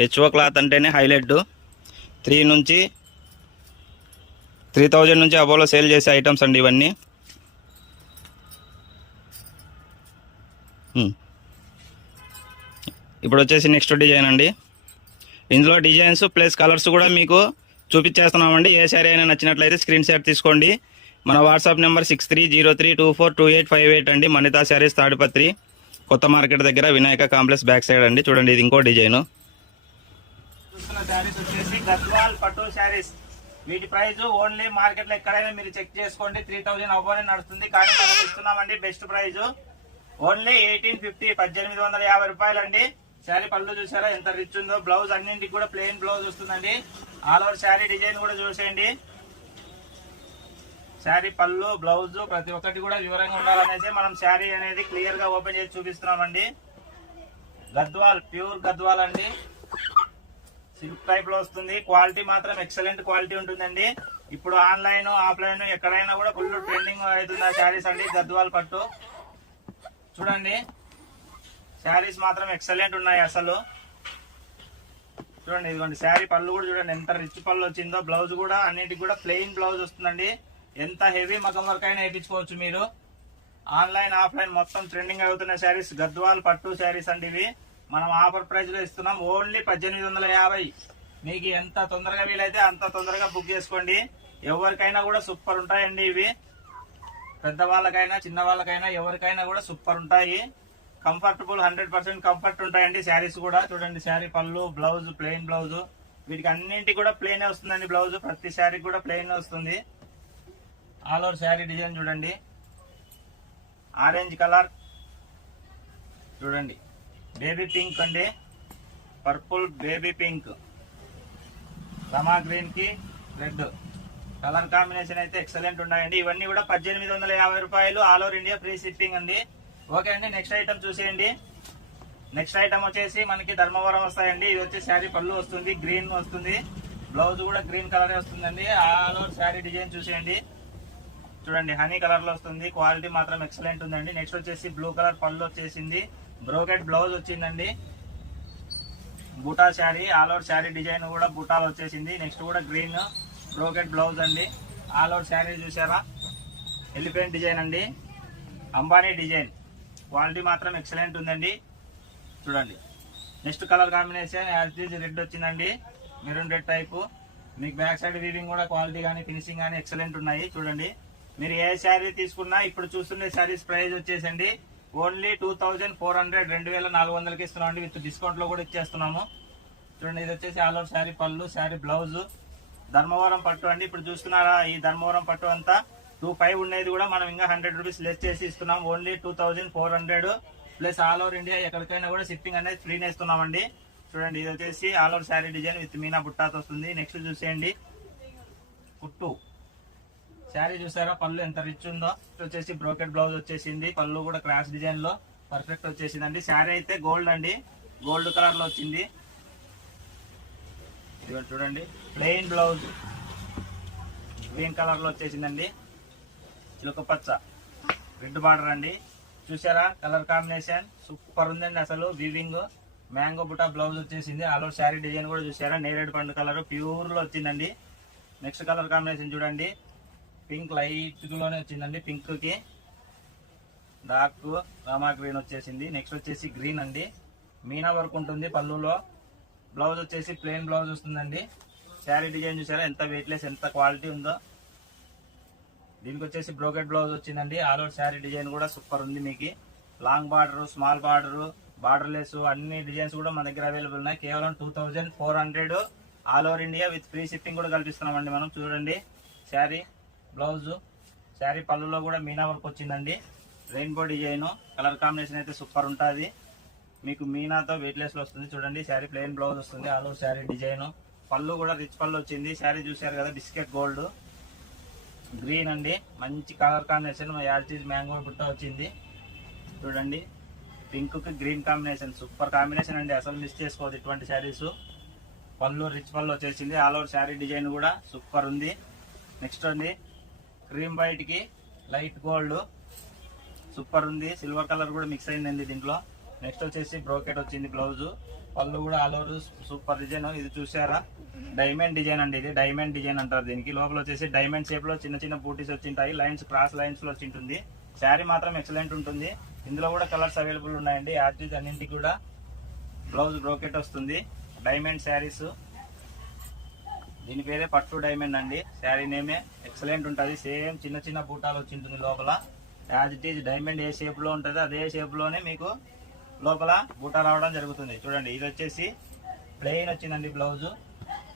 హెచ్ఓ క్లాత్ అంటేనే హైలైట్. 3000 నుంచి అబోలో సేల్ చేసే ఐటమ్స్ అండి ఇవన్నీ. ఇప్పుడు వచ్చేసి నెక్స్ట్ డిజైన్ అండి. ఇందులో డిజైన్స్ ప్లస్ కలర్స్ కూడా మీకు చూపించేస్తున్నామండి. ఏ శారీ అయినా నచ్చినట్లయితే స్క్రీన్ షాట్ తీసుకోండి. మన వాట్సాప్ నెంబర్ 6303242858 అండి. మణితా శారీస్ తాడిపత్రి కొత్త మార్కెట్ దగ్గర వినాయక కాంప్లెక్స్ బ్యాక్ సైడ్ అండి. చూడండి ఇది ఇంకో డిజైన్. చూస్తున్న శారీస్ వచ్చేసి గద్వాల్ పట్టు శారీస్. వీటి ప్రైస్ ఓన్లీ మార్కెట్ లో ఎక్కడైనా మీరు చెక్ చేసుకోండి 3000 అవ్వని నడుస్తుంది. కానీ మనం ఇస్తున్నామండి బెస్ట్ ప్రైస్ ఓన్లీ 1850, 1850 రూపాయలు అండి. శారీ పళ్ళు చూసారా ఎంత రిచ్ ఉందో. బ్లౌజ్ అన్నింటికి కూడా ప్లెయిన్ బ్లౌజ్ వస్తుందండి. ఆల్ ఓవర్ శారీ డిజైన్ కూడా చూసేయండి. శారీ పళ్ళు బ్లౌజ్ ప్రతి ఒక్కటి కూడా వివరంగా ఉండాలనేసి మనం శారీ అనేది క్లియర్ గా ఓపెన్ చేసి చూపిస్తున్నామండి. గద్వాల్ ప్యూర్ గద్వాల్ అండి, సిల్క్ టైప్ లో వస్తుంది. క్వాలిటీ మాత్రం ఎక్సలెంట్ క్వాలిటీ ఉంటుందండి. ఇప్పుడు ఆన్లైన్ ఆఫ్లైన్ ఎక్కడైనా కూడా ఫుల్ ట్రెండింగ్ అవుతుంది ఆ శారీస్ అండి. గద్వాల్ పట్టు చూడండి, శారీస్ మాత్రం ఎక్సలెంట్ ఉన్నాయి అసలు. చూడండి ఇదిగోండి శారీ పళ్ళు కూడా చూడండి ఎంత రిచ్ పళ్ళు వచ్చిందో. బ్లౌజ్ కూడా అన్నింటికి కూడా ప్లెయిన్ బ్లౌజ్ వస్తుందండి. ఎంత హెవీ మగం వర్క్ అయినా వేయించుకోవచ్చు మీరు. ఆన్లైన్ ఆఫ్లైన్ మొత్తం ట్రెండింగ్ అవుతున్న శారీస్ గద్వాల్ పట్టు శారీస్ అండి. ఇవి మనం ఆఫర్ ప్రైస్ లో ఇస్తున్నాం ఓన్లీ 1850. మీకు ఎంత తొందరగా వీలైతే అంత తొందరగా బుక్ చేసుకోండి. ఎవరికైనా కూడా సూపర్ ఉంటాయండి ఇవి. పెద్దవాళ్ళకైనా చిన్న వాళ్ళకైనా ఎవరికైనా కూడా సూపర్ ఉంటాయి. కంఫర్టబుల్ 100% కంఫర్ట్ ఉంటాయండి శారీస్ కూడా. చూడండి శారీ పళ్ళు బ్లౌజ్ ప్లెయిన్ బ్లౌజ్. వీటికి అన్నింటికి కూడా ప్లెయిన్ వస్తుందండి బ్లౌజ్. ప్రతి శారీకి కూడా ప్లెయిన్ వస్తుంది. ఆల్ ఓవర్ శారీ డిజైన్ చూడండి, ఆరెంజ్ కలర్ చూడండి, బేబీ పింక్ అండి, పర్పుల్ బేబీ పింక్, రమా గ్రీన్ కి రెడ్ కలర్ కాంబినేషన్ అయితే ఎక్సలెంట్ ఉన్నాయండి. ఇవన్నీ కూడా 1850 రూపాయలు. All over India free shipping అండి. ఓకే అండి, నెక్స్ట్ ఐటమ్ చూసేయండి. నెక్స్ట్ ఐటమ్ వచ్చేసి మనకి ధర్మవరం వస్తాయండి. ఇది వచ్చి శారీ పళ్ళు వస్తుంది, గ్రీన్ వస్తుంది, బ్లౌజ్ కూడా గ్రీన్ కలర్ వస్తుందండి. ఆల్ ఓవర్ శారీ డిజైన్ చూసేయండి. చూడండి హనీ కలర్ లో వస్తుంది, క్వాలిటీ మాత్రం ఎక్సలెంట్ ఉందండి. నెక్స్ట్ వచ్చేసి బ్లూ కలర్ పళ్ళు వచ్చేసింది, బ్రోకెట్ బ్లౌజ్ వచ్చిందండి. బూటా sari all over sari design కూడా బూటాలు వచ్చేసింది. నెక్స్ట్ కూడా గ్రీన్ బ్రోకెట్ బ్లౌజ్ అండి. ఆల్ ఓవర్ శారీ చూసారా ఎలిఫెంట్ డిజైన్ అండి, అంబానీ డిజైన్. క్వాలిటీ మాత్రం ఎక్సలెంట్ ఉందండి. చూడండి next colour combination as red వచ్చిందండి, మెరూన్ రెడ్ టైపు. మీకు బ్యాక్ సైడ్ వీవింగ్ కూడా క్వాలిటీ కానీ ఫినిషింగ్ కానీ ఎక్సలెంట్ ఉన్నాయి. చూడండి మీరు ఏ శారీ తీసుకున్నా ఇప్పుడు చూస్తున్న శారీస్ ప్రైస్ వచ్చేసండి ఓన్లీ 2400, 2400కి ఇస్తున్నాం అండి. విత్ డిస్కౌంట్ లో కూడా ఇచ్చేస్తున్నాము. చూడండి ఇది వచ్చేసి ఆల్ ఓవర్ శారీ పళ్ళు శారీ బ్లౌజ్ ధర్మవరం పట్టు అండి. ఇప్పుడు చూస్తున్నారా ఈ ధర్మవరం పట్టు అంతా 25 ఉండేది కూడా మనం ఇంకా 100 రూపీస్ లెస్ చేసి ఇస్తున్నాం. Only 2400 plus all over India ఎక్కడికైనా కూడా షిప్పింగ్ అనేది ఫ్రీనే ఇస్తున్నామండి. చూడండి ఇది వచ్చేసి all over sari design with meena బుట్టాతో వస్తుంది. నెక్స్ట్ చూసేయండి కుట్టు శారీ చూసారా పళ్ళు ఎంత రిచ్ ఉందో. వచ్చేసి బ్రోకెట్ బ్లౌజ్ వచ్చేసింది, పళ్ళు కూడా క్రాస్ డిజైన్ లో పర్ఫెక్ట్ వచ్చేసిందండి. శారీ అయితే గోల్డ్ అండి, గోల్డ్ కలర్ లో వచ్చింది. ఇదిగోండి చూడండి ప్లెయిన్ బ్లౌజ్ గ్రీన్ కలర్ లో వచ్చేసిందండి, చిలుక పచ్చ రెడ్ బార్డర్ అండి. చూసారా కలర్ కాంబినేషన్ సూపర్ ఉందండి అసలు. వీవింగ్ మ్యాంగో బుటా బ్లౌజ్ వచ్చేసింది. ఆల్ ఓవర్ శారీ డిజైన్ కూడా చూసారా నేరేడు పండు కలర్ ప్యూర్ లో వచ్చిందండి. నెక్స్ట్ కలర్ కాంబినేషన్ చూడండి పింక్ లైట్ లోనే వచ్చిందండి, పింక్ కి డార్క్ రామా గ్రీన్ వచ్చేసింది. నెక్స్ట్ వచ్చేసి గ్రీన్ అండి, మీనా వర్క్ ఉంటుంది పళ్ళులో. బ్లౌజ్ వచ్చేసి ప్లెయిన్ బ్లౌజ్ వస్తుందండి. శారీ డిజైన్ చూసారా ఎంత వెయిట్లెస్ ఎంత క్వాలిటీ ఉందో. దీనికి వచ్చేసి బ్రోకెట్ బ్లౌజ్ వచ్చిందండి. ఆల్ ఓవర్ శారీ డిజైన్ కూడా సూపర్ ఉంది. మీకు long border small border borderless అన్ని డిజైన్స్ కూడా మన దగ్గర అవైలబుల్ ఉన్నాయి. కేవలం 2400 all over India with free shipping కూడా కల్పిస్తున్నామండి మనం. చూడండి శారీ బ్లౌజ్ శారీ పళ్ళులో కూడా మీనా వర్క్ వచ్చిందండి. రెయిన్బో డిజైన్ కలర్ కాంబినేషన్ అయితే సూపర్ ఉంటుంది. మీకు మీనాతో వెయిట్లెస్ లో వస్తుంది. చూడండి శారీ ప్లెయిన్ బ్లౌజ్ వస్తుంది. ఆల్ ఓవర్ శారీ డిజైన్, పళ్ళు కూడా రిచ్ పళ్ళు వచ్చింది. శారీ చూసారు కదా, బిస్కెట్ గోల్డ్ గ్రీన్ అండి, మంచి కలర్ కాంబినేషన్. యాల్చీజ్ మ్యాంగో బుట్ట వచ్చింది. చూడండి పింక్ కి గ్రీన్ కాంబినేషన్, సూపర్ కాంబినేషన్ అండి, అసలు మిస్ చేసుకోవద్దు ఇటువంటి శారీస్. పళ్ళు రిచ్ పళ్ళు వచ్చేసింది. ఆల్ ఓవర్ శారీ డిజైన్ కూడా సూపర్ ఉంది. నెక్స్ట్ అండి క్రీమ్ వైట్ కి లైట్ గోల్డ్ సూపర్ ఉంది. సిల్వర్ కలర్ కూడా మిక్స్ అయిందండి దీంట్లో. నెక్స్ట్ వచ్చేసి బ్రోకెట్ వచ్చింది బ్లౌజ్, పళ్ళు కూడా ఆల్ ఓవర్ సూపర్ డిజైన్. ఇది చూసారా, డైమండ్ డిజైన్ అండి, ఇది డైమండ్ డిజైన్ అంటారు దీనికి. లోపల వచ్చేసి డైమండ్ షేప్ లో చిన్న చిన్న బూటీస్ వచ్చింటాయి, లైన్స్ క్రాస్ లైన్స్ లో వచ్చి ఉంటుంది. శారీ మాత్రం ఎక్సలెంట్ ఉంటుంది. ఇందులో కూడా కలర్స్ అవైలబుల్ ఉన్నాయండి. యాక్చువల్ అన్నింటికి కూడా బ్లౌజ్ బ్రోకెట్ వస్తుంది. డైమండ్ శారీస్, దీని పేరే పట్టు డైమండ్ అండి. శారీ నేమే ఎక్సలెంట్ ఉంటుంది. సేమ్ చిన్న చిన్న బూటాలు వచ్చి ఉంటుంది లోపల. As it is diamond A shape లో ఉంటుంది అదే షేప్ లోనే మీకు లోపల బూటా రావడం జరుగుతుంది. చూడండి ఇది వచ్చేసి ప్లెయిన్ వచ్చిందండి blouse,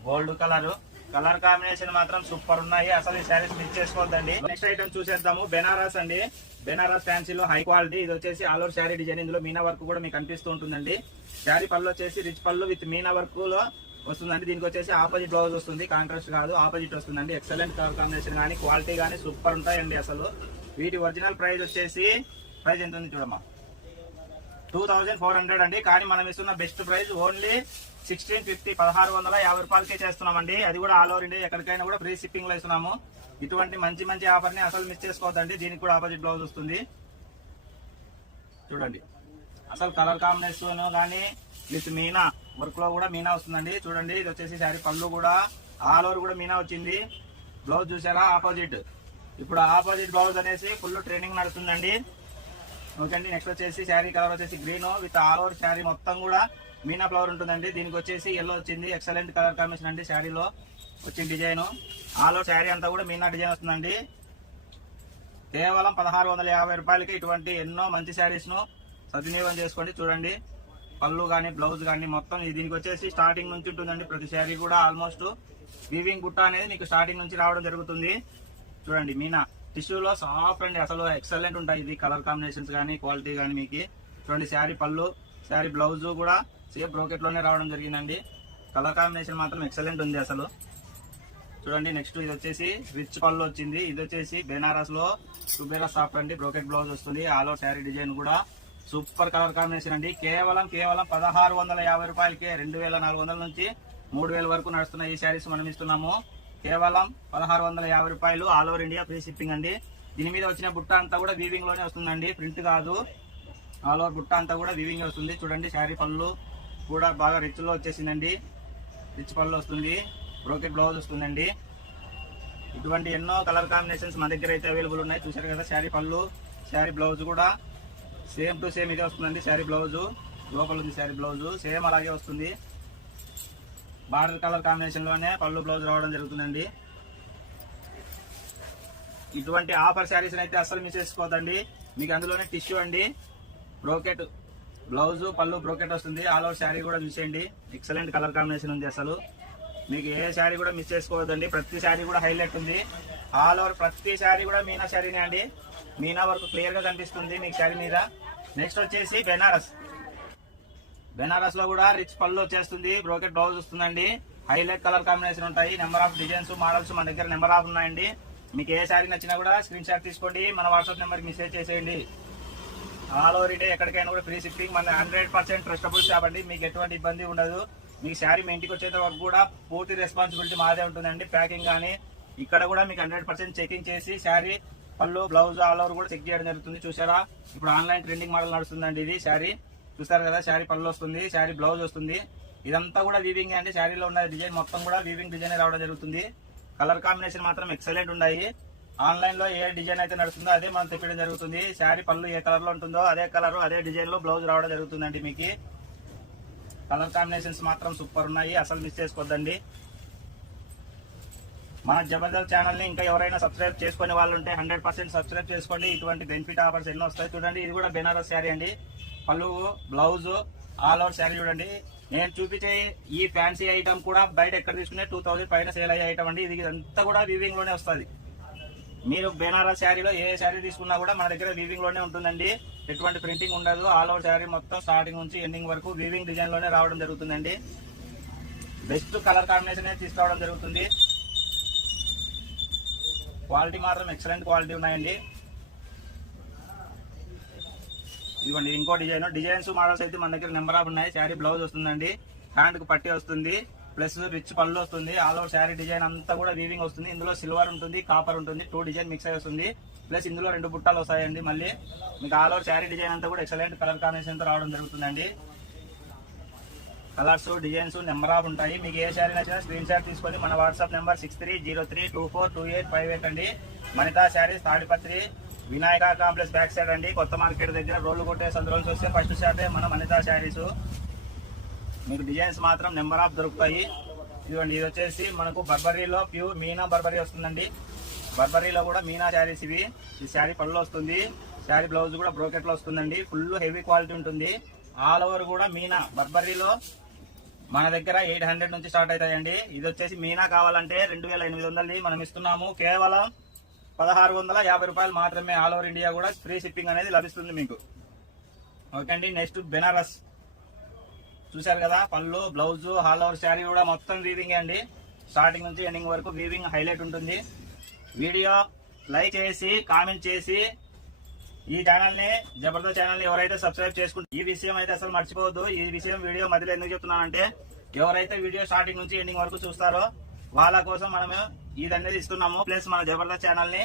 gold colour. Colour combination మాత్రం సూపర్ ఉన్నాయి, అసలు ఈ శారీస్ మిస్ చేసుకోవద్దండి. నెక్స్ట్ ఐటమ్ చూసేద్దాము. బెనారస్ అండి, బెనారస్ ఫ్యాన్సీలో హై క్వాలిటీ. ఇది వచ్చేసి ఆల్ ఓవర్ శారీ డిజైన్. ఇందులో మీనా వర్క్ కూడా మీకు కనిపిస్తూ ఉంటుందండి. శారీ పళ్ళు వచ్చేసి రిచ్ పళ్ళు విత్ మీనా వర్క్ లో వస్తుందండి. దీనికి వచ్చేసి ఆపోజిట్ బ్లౌజ్ వస్తుంది, కాంట్రాస్ట్ కాదు, ఆపోజిట్ వస్తుందండి. ఎక్సలెంట్ కలర్ కాంబినేషన్ కానీ క్వాలిటీ కానీ సూపర్ ఉంటాయండి అసలు. వీటి ఒరిజినల్ ప్రైస్ వచ్చేసి ప్రైస్ ఎంత ఉంది చూడమ్మా, 2400 అండి. కానీ మనం ఇస్తున్న బెస్ట్ ప్రైస్ ఓన్లీ 1650, 1650 రూపాయలకే చేస్తున్నామండి. అది కూడా ఆల్ ఓవర్ ఇండియా ఎక్కడికైనా కూడా ఫ్రీ షిప్పింగ్ లో ఇస్తున్నాము. ఇటువంటి మంచి మంచి ఆఫర్ ని అసలు మిస్ చేసుకోవద్దండి. దీనికి కూడా ఆపోజిట్ బ్లౌజ్ వస్తుంది. చూడండి అసలు కలర్ కాంబినేషన్ కానీ విత్ మీనా వర్క్ లో కూడా మీనా వస్తుందండి. చూడండి ఇది వచ్చేసి శారీ పళ్ళు కూడా ఆల్ ఓవర్ కూడా మీనా వచ్చింది. బ్లౌజ్ చూసారా ఆపోజిట్. ఇప్పుడు ఆపోజిట్ బ్లౌజ్ అనేసి ఫుల్ ట్రైనింగ్ నడుస్తుందండి. ఓకే అండి. నెక్స్ట్ వచ్చేసి శారీ కలర్ వచ్చేసి green with all over sari మొత్తం కూడా మీనా ఫ్లవర్ ఉంటుందండి. దీనికి వచ్చేసి ఎల్లో వచ్చింది. ఎక్సలెంట్ కలర్ కాంబినేషన్ అండి. శారీలో వచ్చిన డిజైన్ ఆల్ ఓవర్ శారీ అంతా కూడా మీనా డిజైన్ వస్తుందండి. కేవలం 1650 రూపాయలకి ఇటువంటి ఎన్నో మంచి శారీస్ ను సద్వినియోగం చేసుకోండి. చూడండి పళ్ళు కానీ బ్లౌజ్ కానీ మొత్తం దీనికి వచ్చేసి స్టార్టింగ్ నుంచి ఉంటుందండి. ప్రతి శారీ కూడా ఆల్మోస్ట్ వీవింగ్ బుట్ట అనేది మీకు స్టార్టింగ్ నుంచి రావడం జరుగుతుంది. చూడండి మీనా టిష్యూలో సాఫ్ట్ అండి, అసలు ఎక్సలెంట్ ఉంటాయి. ఇది కలర్ కాంబినేషన్స్ కానీ క్వాలిటీ కానీ మీకు. చూడండి శారీ పళ్ళు శారీ బ్లౌజ్ కూడా సేమ్ బ్రోకెట్ లోనే రావడం జరిగిందండి. కలర్ కాంబినేషన్ మాత్రం ఎక్సలెంట్ ఉంది అసలు. చూడండి నెక్స్ట్ ఇది వచ్చేసి రిచ్ పళ్ళు వచ్చింది. ఇది వచ్చేసి బెనారస్ లో సుబేరా సాఫ్ట్ అండి, బ్రోకెట్ బ్లౌజ్ వస్తుంది. ఆల్ ఓవర్ శారీ డిజైన్ కూడా సూపర్ కలర్ కాంబినేషన్ అండి. కేవలం 1650 రూపాయలకే 2400 నుంచి 3000 వరకు నడుస్తున్న ఈ శారీస్ మనం ఇస్తున్నాము. కేవలం 1650 రూపాయలు, all over India free shipping అండి. దీని మీద వచ్చిన బుట్ట అంతా కూడా వీవింగ్ లోనే వస్తుందండి, ప్రింట్ కాదు. ఆల్ ఓవర్ బుట్ట అంతా కూడా వీవింగ్ వస్తుంది. చూడండి శారీ పళ్ళు కూడా బాగా రిచ్ లో వచ్చేసిందండి. రిచ్ పళ్ళు వస్తుంది, బ్రోకెట్ బ్లౌజ్ వస్తుందండి. ఇటువంటి ఎన్నో కలర్ కాంబినేషన్స్ మన దగ్గర అయితే అవైలబుల్ ఉన్నాయి. చూసారు కదా శారీ పళ్ళు శారీ బ్లౌజ్ కూడా సేమ్ టు సేమ్ ఇదే వస్తుందండి. శారీ బ్లౌజ్ లోపల ఉంది, శారీ బ్లౌజ్ సేమ్ అలాగే వస్తుంది. బార్డర్ కలర్ కాంబినేషన్ లోనే పళ్ళు బ్లౌజ్ రావడం జరుగుతుందండి. ఇటువంటి ఆఫర్ శారీస్ అయితే అస్సలు మిస్ చేసుకోవద్దండి. మీకు అందులోనే టిష్యూ అండి, బ్రోకెట్ బ్లౌజ్ పళ్ళు బ్రోకెట్ వస్తుంది. ఆల్ ఓవర్ శారీ కూడా చూసేయండి, ఎక్సలెంట్ కలర్ కాంబినేషన్ ఉంది అసలు. మీకు ఏ శారీ కూడా మిస్ చేసుకోవద్దండి. ప్రతి శారీ కూడా హైలైట్ ఉంది. ఆల్ ఓవర్ ప్రతి శారీ కూడా మీనా శారీనే అండి. మీనా వర్క్ క్లియర్ గా కనిపిస్తుంది మీకు శారీ మీద. నెక్స్ట్ వచ్చేసి బెనారస్. బెనారస్ లో కూడా రిచ్ పళ్ళు వచ్చేస్తుంది, బ్రోకెట్ బ్లౌజ్ వస్తుందండి. హైలైట్ కలర్ కాంబినేషన్ ఉంటాయి. నెంబర్ ఆఫ్ డిజైన్స్ మోడల్స్ మన దగ్గర నెంబర్ ఆఫ్ ఉన్నాయండి. మీకు ఏ శారీ నచ్చినా కూడా స్క్రీన్ షాట్ తీసుకోండి, మన వాట్సాప్ నెంబర్ కి మెసేజ్ చేసేయండి. ఆల్ ఓవర్ ఇండియా ఎక్కడికైనా కూడా ఫ్రీ షిప్పింగ్. మన 100% ట్రస్టబుల్ షాప్ అండి. మీకు ఎటువంటి ఇబ్బంది ఉండదు. మీకు శారీ మీ ఇంటికి వచ్చేంత వరకు కూడా పూర్తి రెస్పాన్సిబిలిటీ మాదే ఉంటుందండి. ప్యాకింగ్ కానీ ఇక్కడ కూడా మీకు 100% చెకింగ్ చేసి శారీ పళ్ళు బ్లౌజ్ ఆల్ ఓవర్ కూడా చెక్ చేయడం జరుగుతుంది. చూసారా ఇప్పుడు ఆన్లైన్ ట్రెండింగ్ మోడల్ నడుస్తుందండి. ఇది శారీ చూసారు కదా, శారీ పళ్ళు వస్తుంది, శారీ బ్లౌజ్ వస్తుంది. ఇదంతా కూడా వీవింగ్ అండి. శారీలో ఉన్న డిజైన్ మొత్తం కూడా వీవింగ్ డిజైన్ రావడం జరుగుతుంది. కలర్ కాంబినేషన్ మాత్రం ఎక్సలెంట్ ఉన్నాయి. ఆన్లైన్ లో ఏ డిజైన్ అయితే నడుస్తుందో అదే మనం తెప్పడం జరుగుతుంది. శారీ పళ్ళు ఏ కలర్ లో ఉంటుందో అదే కలర్ అదే డిజైన్ లో బ్లౌజ్ రావడం జరుగుతుందండి. మీకు కలర్ కాంబినేషన్స్ మాత్రం సూపర్ ఉన్నాయి, అసలు మిస్ చేసుకోవద్దండి. మన జబర్దస్త్ ఛానల్ ని ఇంకా ఎవరైనా సబ్స్క్రైబ్ చేసుకునే వాళ్ళు ఉంటే 100% సబ్స్క్రైబ్ చేసుకోండి. ఇటువంటి బెనిఫిట్ ఆఫర్స్ ఎన్నో వస్తాయి. చూడండి ఇది కూడా బెనారస్ శారీ అండి. పళ్ళు బ్లౌజ్ ఆల్ ఓవర్ శారీ చూడండి. నేను చూపించే ఈ ఫ్యాన్సీ ఐటమ్ కూడా బయట ఎక్కడ తీసుకునే 2000 పైన సేల్ అయ్యే ఐటమ్ అండి. ఇది అంతా కూడా వీవింగ్ లోనే వస్తుంది. మీరు బెనారస్ శారీలో ఏ శారీ తీసుకున్నా కూడా మన దగ్గర వీవింగ్ లోనే ఉంటుందండి. ఎటువంటి ప్రింటింగ్ ఉండదు. ఆల్ ఓవర్ శారీ మొత్తం స్టార్టింగ్ నుంచి ఎండింగ్ వరకు వీవింగ్ డిజైన్ లోనే రావడం జరుగుతుందండి. బెస్ట్ కలర్ కాంబినేషన్ తీసుకురావడం జరుగుతుంది. క్వాలిటీ మాత్రం ఎక్సలెంట్ క్వాలిటీ ఉన్నాయండి. ఇదిగోండి ఇంకో డిజైన్స్ మోడల్స్ అయితే మన దగ్గర నెంబర్ ఆఫ్ ఉన్నాయి. శారీ బ్లౌజ్ వస్తుందండి, హ్యాండ్ కు పట్టి వస్తుంది, ప్లస్ రిచ్ పళ్ళు వస్తుంది. ఆల్ ఓవర్ శారీ డిజైన్ అంతా కూడా వీవింగ్ వస్తుంది. ఇందులో సిల్వర్ ఉంటుంది, కాపర్ ఉంటుంది, 2 డిజైన్ మిక్స్ అయి వస్తుంది. ప్లస్ ఇందులో 2 బుట్టాలు వస్తాయండి. మళ్ళీ మీకు ఆల్ ఓవర్ శారీ డిజైన్ అంతా కూడా ఎక్సలెంట్ కలర్ కాంబినేషన్ తో రావడం జరుగుతుందండి. కలర్స్ డిజైన్స్ నెంబర్ ఆఫ్ ఉంటాయి. మీకు ఏ శారీ నచ్చినా స్క్రీన్ షాట్ తీసుకొని మన వాట్సాప్ నెంబర్ 6303242858 అండి. Vanitha saris Tadipatri Vinayaka complex back side అండి, కొత్త మార్కెట్ దగ్గర రోడ్లు కొట్టే సందులోంచి వస్తే ఫస్ట్ షాపే మన వనితా శారీస్. మీకు డిజైన్స్ మాత్రం నెంబర్ ఆఫ్ దొరుకుతాయి. ఇదిగోండి ఇది వచ్చేసి మనకు బర్బరీలో ప్యూర్ మీనా బర్బరీ వస్తుందండి. బర్బరీలో కూడా మీనా శారీస్ ఇవి. ఈ శారీ పళ్ళు వస్తుంది, శారీ బ్లౌజ్ కూడా బ్రోకెట్ లో వస్తుందండి. ఫుల్ హెవీ క్వాలిటీ ఉంటుంది. ఆల్ ఓవర్ కూడా మీనా బర్బరీలో మన దగ్గర 800 నుంచి స్టార్ట్ అవుతాయండి. ఇది వచ్చేసి మీనా కావాలంటే 2800 మనం ఇస్తున్నాము. కేవలం 1650 రూపాయలు మాత్రమే. ఆల్ ఓవర్ ఇండియా కూడా ఫ్రీ షిప్పింగ్ అనేది లభిస్తుంది మీకు. ఓకే అండి. నెక్స్ట్ బెనారస్ చూశారు కదా, పళ్ళు బ్లౌజ్ ఆల్ ఓవర్ శారీ కూడా మొత్తం వీవింగ్ అండి. స్టార్టింగ్ నుంచి ఎండింగ్ వరకు వీవింగ్ హైలైట్ ఉంటుంది. వీడియో లైక్ చేసి కామెంట్ చేసి ఈ ఛానల్ ని జబర్దస్త్ ఛానల్ ని ఎవరైతే సబ్స్క్రైబ్ చేసుకుంటారో ఈ విషయం అయితే అసలు మర్చిపోవద్దు. ఈ విషయం వీడియో మధ్యలో ఎందుకు చెప్తున్నానంటే ఎవరైతే వీడియో స్టార్టింగ్ నుంచి ఎండింగ్ వరకు చూస్తారో వాళ్ళ కోసం మనము ఇదనేది ఇస్తున్నాము. ప్లస్ మన జబర్దస్త్ ఛానల్ ని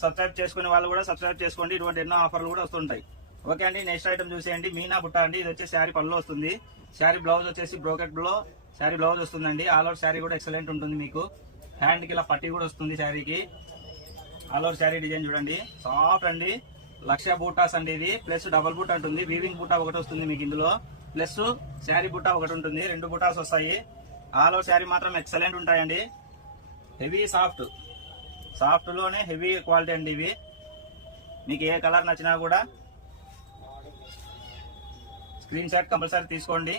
సబ్స్క్రైబ్ చేసుకునే వాళ్ళు కూడా సబ్స్క్రైబ్ చేసుకోండి. ఇటువంటి ఎన్నో ఆఫర్లు కూడా వస్తుంటాయి. ఓకే అండి. నెక్స్ట్ ఐటమ్ చూసేయండి. మీనా బుట్ట అండి. ఇది వచ్చి శారీ పళ్ళు వస్తుంది, శారీ బ్లౌజ్ వచ్చేసి బ్రోకెట్ లో శారీ బ్లౌజ్ వస్తుందండి. ఆల్ ఓవర్ శారీ కూడా ఎక్సలెంట్ ఉంటుంది. మీకు హ్యాండ్ కి ఇలా పట్టి కూడా వస్తుంది శారీకి. ఆల్ ఓవర్ శారీ డిజైన్ చూడండి, సాఫ్ట్ అండి. లక్ష బూటాస్ అండి ఇది. ప్లస్ డబుల్ బూట ఉంటుంది, వీవింగ్ బూటా ఒకటి వస్తుంది మీకు ఇందులో. ప్లస్ శారీ బూటా ఒకటి ఉంటుంది, 2 బూటాస్ వస్తాయి. ఆల్ ఓవర్ శారీ మాత్రం ఎక్సలెంట్ ఉంటాయండి. హెవీ సాఫ్ట్ లోనే హెవీ క్వాలిటీ అండి ఇవి. మీకు ఏ కలర్ నచ్చినా కూడా స్క్రీన్ షాట్ కంపల్సరీ తీసుకోండి.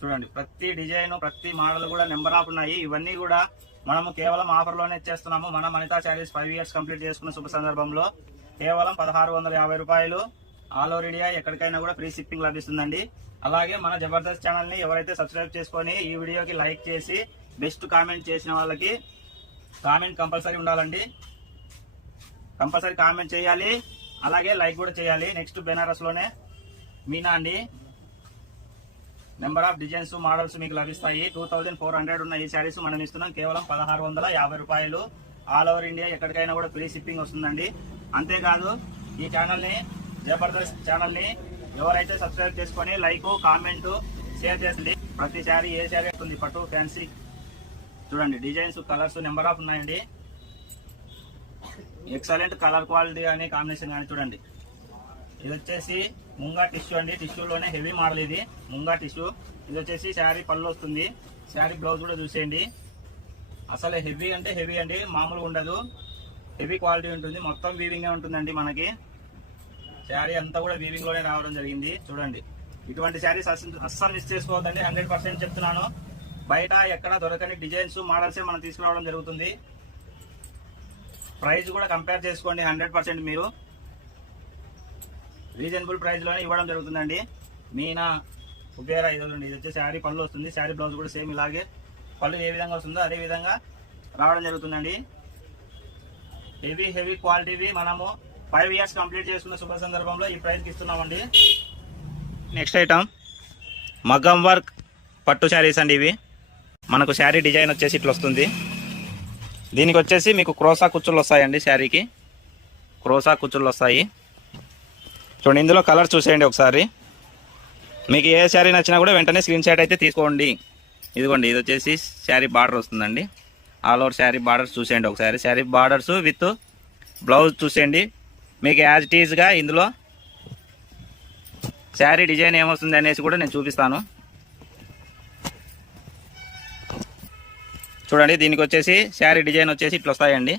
చూడండి ప్రతి డిజైన్ ప్రతి మోడల్ కూడా నెంబర్ ఆఫ్ ఉన్నాయి. ఇవన్నీ కూడా మనము కేవలం ఆఫర్ లోనే ఇచ్చేస్తున్నాము. మన వనితా శారీస్ 5 ఇయర్స్ కంప్లీట్ చేసుకున్న శుభ సందర్భంలో కేవలం 1650 రూపాయలు. ఆల్ ఓవర్ ఇండియా ఎక్కడికైనా కూడా ఫ్రీ షిప్పింగ్ లభిస్తుందండి. అలాగే మన జబర్దస్త్ ఛానల్ ని ఎవరైతే సబ్స్క్రైబ్ చేసుకొని ఈ వీడియోకి లైక్ చేసి బెస్ట్ కామెంట్ చేసిన వాళ్ళకి కామెంట్ కంపల్సరీ ఉండాలండి. కంపల్సరీ కామెంట్ చేయాలి, అలాగే లైక్ కూడా చేయాలి. నెక్స్ట్ బెనారస్ లోనే మీనా అండి. నెంబర్ ఆఫ్ డిజైన్స్ మోడల్స్ మీకు లభిస్తాయి. 2400 ఉన్న ఈ శారీస్ మనం ఇస్తున్నాం కేవలం 1650 రూపాయలు. ఆల్ ఓవర్ ఇండియా ఎక్కడికైనా కూడా ఫ్రీ షిప్పింగ్ వస్తుందండి. అంతేకాదు ఈ ఛానల్ ని జబర్దస్త్ ఛానల్ ని ఎవరైతే సబ్స్క్రైబ్ చేసుకొని లైక్ కామెంట్ షేర్ చేస్తుంది ప్రతి శారీ ఏ శారీ వస్తుంది పట్టు ఫ్యాన్సీ. చూడండి డిజైన్స్ కలర్స్ నెంబర్ ఆఫ్ ఉన్నాయండి. ఎక్సలెంట్ కలర్ క్వాలిటీ అని కాంబినేషన్ కానీ చూడండి. ఇది వచ్చేసి ముంగా టిష్యూ అండి. టిష్యూలోనే హెవీ మోడల్ ఇది ముంగా టిష్యూ. ఇది వచ్చేసి శారీ పళ్ళు వస్తుంది, శారీ బ్లౌజ్ కూడా చూసేయండి. అసలు హెవీ అంటే హెవీ అండి, మామూలుగా ఉండదు. హెవీ క్వాలిటీ ఉంటుంది, మొత్తం వీవింగ్ ఉంటుందండి. మనకి శారీ అంతా కూడా వీవింగ్ లోనే రావడం జరిగింది. చూడండి ఇటువంటి శారీస్ అస్సలు మిస్ చేసుకోవద్దండి. 100% చెప్తున్నాను. బయట ఎక్కడ దొరకని డిజైన్స్ మోడల్సే మనం తీసుకురావడం జరుగుతుంది. ప్రైస్ కూడా కంపేర్ చేసుకోండి. 100% మీరు రీజనబుల్ ప్రైస్ లోనే ఇవ్వడం జరుగుతుందండి. మీనా కుబేరా ఇది వచ్చే శారీ పళ్ళు వస్తుంది, శారీ బ్లౌజ్ కూడా సేమ్ ఇలాగే పళ్ళు ఏ విధంగా వస్తుందో అదే విధంగా రావడం జరుగుతుందండి. హెవీ క్వాలిటీవి మనము 5 ఇయర్స్ కంప్లీట్ చేసుకున్న శుభ సందర్భంలో ఈ ప్రైస్కి ఇస్తున్నామండి. నెక్స్ట్ ఐటమ్ మగ్గం వర్క్ పట్టు శారీస్ అండి. ఇవి మనకు శారీ డిజైన్ వచ్చేసి ఇట్లా వస్తుంది. దీనికి వచ్చేసి మీకు క్రోసా కుచ్చులు వస్తాయండి. శారీకి క్రోసా కుచ్చులు వస్తాయి. చూడండి ఇందులో కలర్ చూసేయండి ఒకసారి. మీకు ఏ శారీ నచ్చినా కూడా వెంటనే స్క్రీన్ షాట్ అయితే తీసుకోండి. ఇదిగోండి ఇది వచ్చేసి శారీ బార్డర్ వస్తుందండి. ఆల్ ఓవర్ శారీ బార్డర్స్ చూసేయండి ఒకసారి. శారీ బార్డర్స్ విత్ బ్లౌజ్ చూసేయండి. మీకు యాజ్ ఇట్ ఈజ్గా ఇందులో శారీ డిజైన్ ఏమొస్తుంది అనేసి కూడా నేను చూపిస్తాను. చూడండి దీనికి వచ్చేసి శారీ డిజైన్ వచ్చేసి ఇట్లా వస్తాయండి.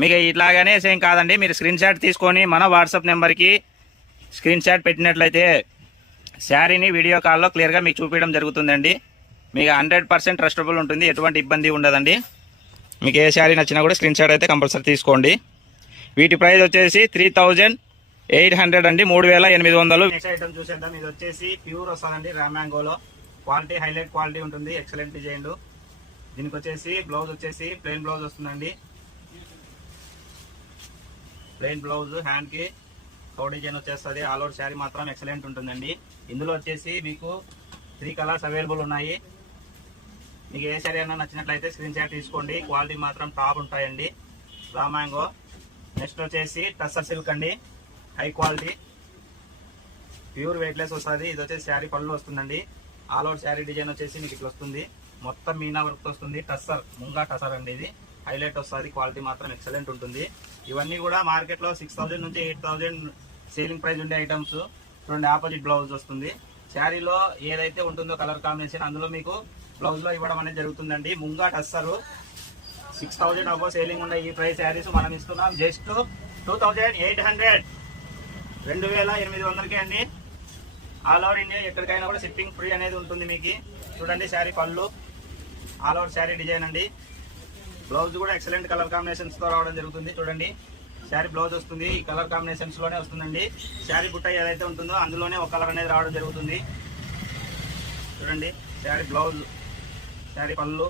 మీకు ఇట్లాగానే సేమ్ కాదండి, మీరు స్క్రీన్ షాట్ తీసుకొని మన వాట్సాప్ నెంబర్కి స్క్రీన్ షాట్ పెట్టినట్లయితే శారీని వీడియో కాల్లో క్లియర్గా మీకు చూపించడం జరుగుతుందండి. మీకు 100% ట్రస్టబుల్ ఉంటుంది, ఎటువంటి ఇబ్బంది ఉండదండి. మీకు ఏ శారీ నచ్చినా కూడా స్క్రీన్ షాట్ అయితే కంపల్సరీ తీసుకోండి. వీటి ప్రైస్ వచ్చేసి 3800 అండి, 3800. నెక్స్ట్ ఐటమ్ చూసేద్దాం. ఇది వచ్చేసి ప్యూర్ వస్తుందండి, రామ్యాంగోలో క్వాలిటీ, హైలైట్ క్వాలిటీ ఉంటుంది, ఎక్సలెంట్ డిజైన్లు. దీనికి వచ్చేసి బ్లౌజ్ వచ్చేసి ప్లెయిన్ బ్లౌజ్ వస్తుందండి. ప్లెయిన్ బ్లౌజ్, హ్యాండ్ కి కౌ డిజైన్ వచ్చేస్తుంది. ఆల్ ఓవర్ శారీ మాత్రం ఎక్సలెంట్ ఉంటుందండి. ఇందులో వచ్చేసి మీకు 3 కలర్స్ అవైలబుల్ ఉన్నాయి. మీకు ఏ శారీ అయినా నచ్చినట్లయితే స్క్రీన్ షాట్ తీసుకోండి. క్వాలిటీ మాత్రం టాప్ ఉంటాయండి. రామ్యాంగో. నెక్స్ట్ వచ్చేసి టస్సర్ సిల్క్ అండి, హై క్వాలిటీ, ప్యూర్ వెయిట్లెస్ వస్తుంది. ఇది వచ్చేసి శారీ పళ్ళు వస్తుందండి. ఆల్ ఓవర్ శారీ డిజైన్ వచ్చేసి మీకు ఇట్లా వస్తుంది, మొత్తం మీనా వర్క్ వస్తుంది. టస్సర్, ముంగా టస్సర్ అండి, ఇది హైలైట్ వస్తుంది. క్వాలిటీ మాత్రం ఎక్సలెంట్ ఉంటుంది. ఇవన్నీ కూడా మార్కెట్ లో 6000 నుంచి 8000 సేలింగ్ ప్రైస్ ఉండే ఐటమ్స్. చూడండి, ఆపోజిట్ బ్లౌజ్ వస్తుంది. శారీలో ఏదైతే ఉంటుందో కలర్ కాంబినేషన్ అందులో మీకు బ్లౌజ్ లో ఇవ్వడం అనేది జరుగుతుందండి. ముంగా టస్సర్ 6000 అబో సేలింగ్ ఉండే ఈ ప్రైస్ శారీస్ మనం ఇస్తున్నాం జస్ట్ 2800, 2800కే అండి. ఆల్ ఓవర్ ఇండియా ఎక్కడికైనా కూడా షిప్పింగ్ ఫ్రీ అనేది ఉంటుంది మీకు. చూడండి, శారీ పళ్ళు, ఆల్ ఓవర్ శారీ డిజైన్ అండి. బ్లౌజ్ కూడా ఎక్సలెంట్ కలర్ కాంబినేషన్స్ తో రావడం జరుగుతుంది. చూడండి, శారీ బ్లౌజ్ వస్తుంది, ఈ కలర్ కాంబినేషన్స్ లోనే వస్తుందండి. శారీ బుట్ట ఏదైతే ఉంటుందో అందులోనే ఒక కలర్ అనేది రావడం జరుగుతుంది. చూడండి, శారీ బ్లౌజ్, శారీ పళ్ళు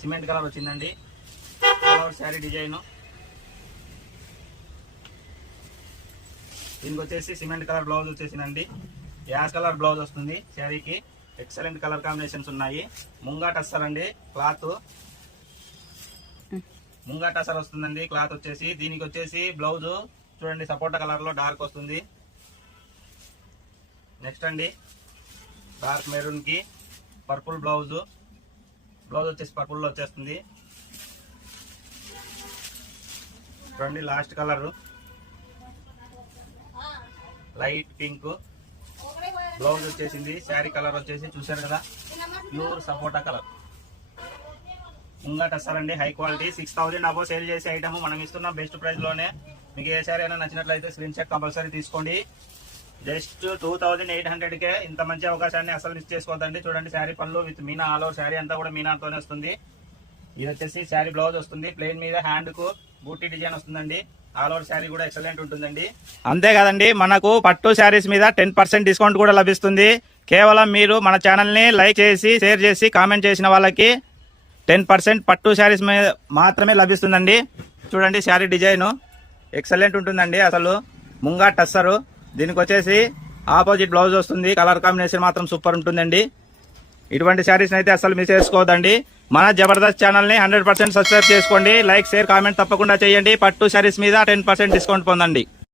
సిమెంట్ కలర్ వచ్చిందండి. All over sari design. దీనికి వచ్చేసి సిమెంట్ కలర్ బ్లౌజ్ వచ్చేసిందండి. యాష్ కలర్ బ్లౌజ్ వస్తుంది శారీకి. ఎక్సలెంట్ కలర్ కాంబినేషన్స్ ఉన్నాయి. ముంగా టస్సర్ అండి, క్లాత్ ముంగా టస్సర్ వస్తుందండి. క్లాత్ వచ్చేసి దీనికి వచ్చేసి బ్లౌజ్ చూడండి, సపోటా కలర్ లో డార్క్ వస్తుంది. నెక్స్ట్ అండి, డార్క్ మెరూన్ కి పర్పుల్ బ్లౌజ్. బ్లౌజ్ వచ్చేసి పర్పుల్ లో వచ్చేస్తుంది. చూడండి, last colour light pink. Blouse వచ్చేసింది. శారీ కలర్ వచ్చేసి చూసారు కదా, ప్యూర్ సపోటా కలర్. ముంగా టస్సర్ అండి, హై క్వాలిటీ. 6000 అబో సేల్ చేసే ఐటమ్ మనం ఇస్తున్న బెస్ట్ ప్రైస్ లోనే. మీకు ఏ శారీ అయినా నచ్చినట్లయితే స్క్రీన్ షాట్ కంపల్సరీ తీసుకోండి. జస్ట్ 2800కే ఇంత మంచి అవకాశాన్ని అసలు మిస్ చేసుకోవద్దండి. చూడండి, శారీ పళ్ళు with Meena, all over sari అంతా కూడా మీనాతోనే వస్తుంది. ఇది వచ్చేసి శారీ బ్లౌజ్ వస్తుంది, ప్లెయిన్ మీద హ్యాండ్ కు బూటీ డిజైన్ వస్తుందండి. ఆల్ ఓవర్ శారీ కూడా ఎక్సలెంట్ ఉంటుందండి. అంతే కదండి, మనకు పట్టు శారీస్ మీద 10% డిస్కౌంట్ కూడా లభిస్తుంది. కేవలం మీరు మన ఛానల్ ని లైక్ చేసి, షేర్ చేసి, కామెంట్ చేసిన వాళ్ళకి 10% పట్టు శారీస్ మీద మాత్రమే లభిస్తుందండి. చూడండి, శారీ డిజైన్ ఎక్సలెంట్ ఉంటుందండి. అసలు ముంగా టస్సరు. దీనికి వచ్చేసి ఆపోజిట్ బ్లౌజ్ వస్తుంది. కలర్ కాంబినేషన్ మాత్రం సూపర్ ఉంటుందండి. ఇటువంటి శారీస్ అయితే అసలు మిస్ చేసుకోవద్దండి. మన జబర్దస్త్ ఛానల్ ని 100% సబ్స్క్రైబ్ చేసుకోండి. లైక్, షేర్, కామెంట్ తప్పకుండా చేయండి. పట్టు శారీస్ మీద 10% డిస్కౌంట్ పొందండి.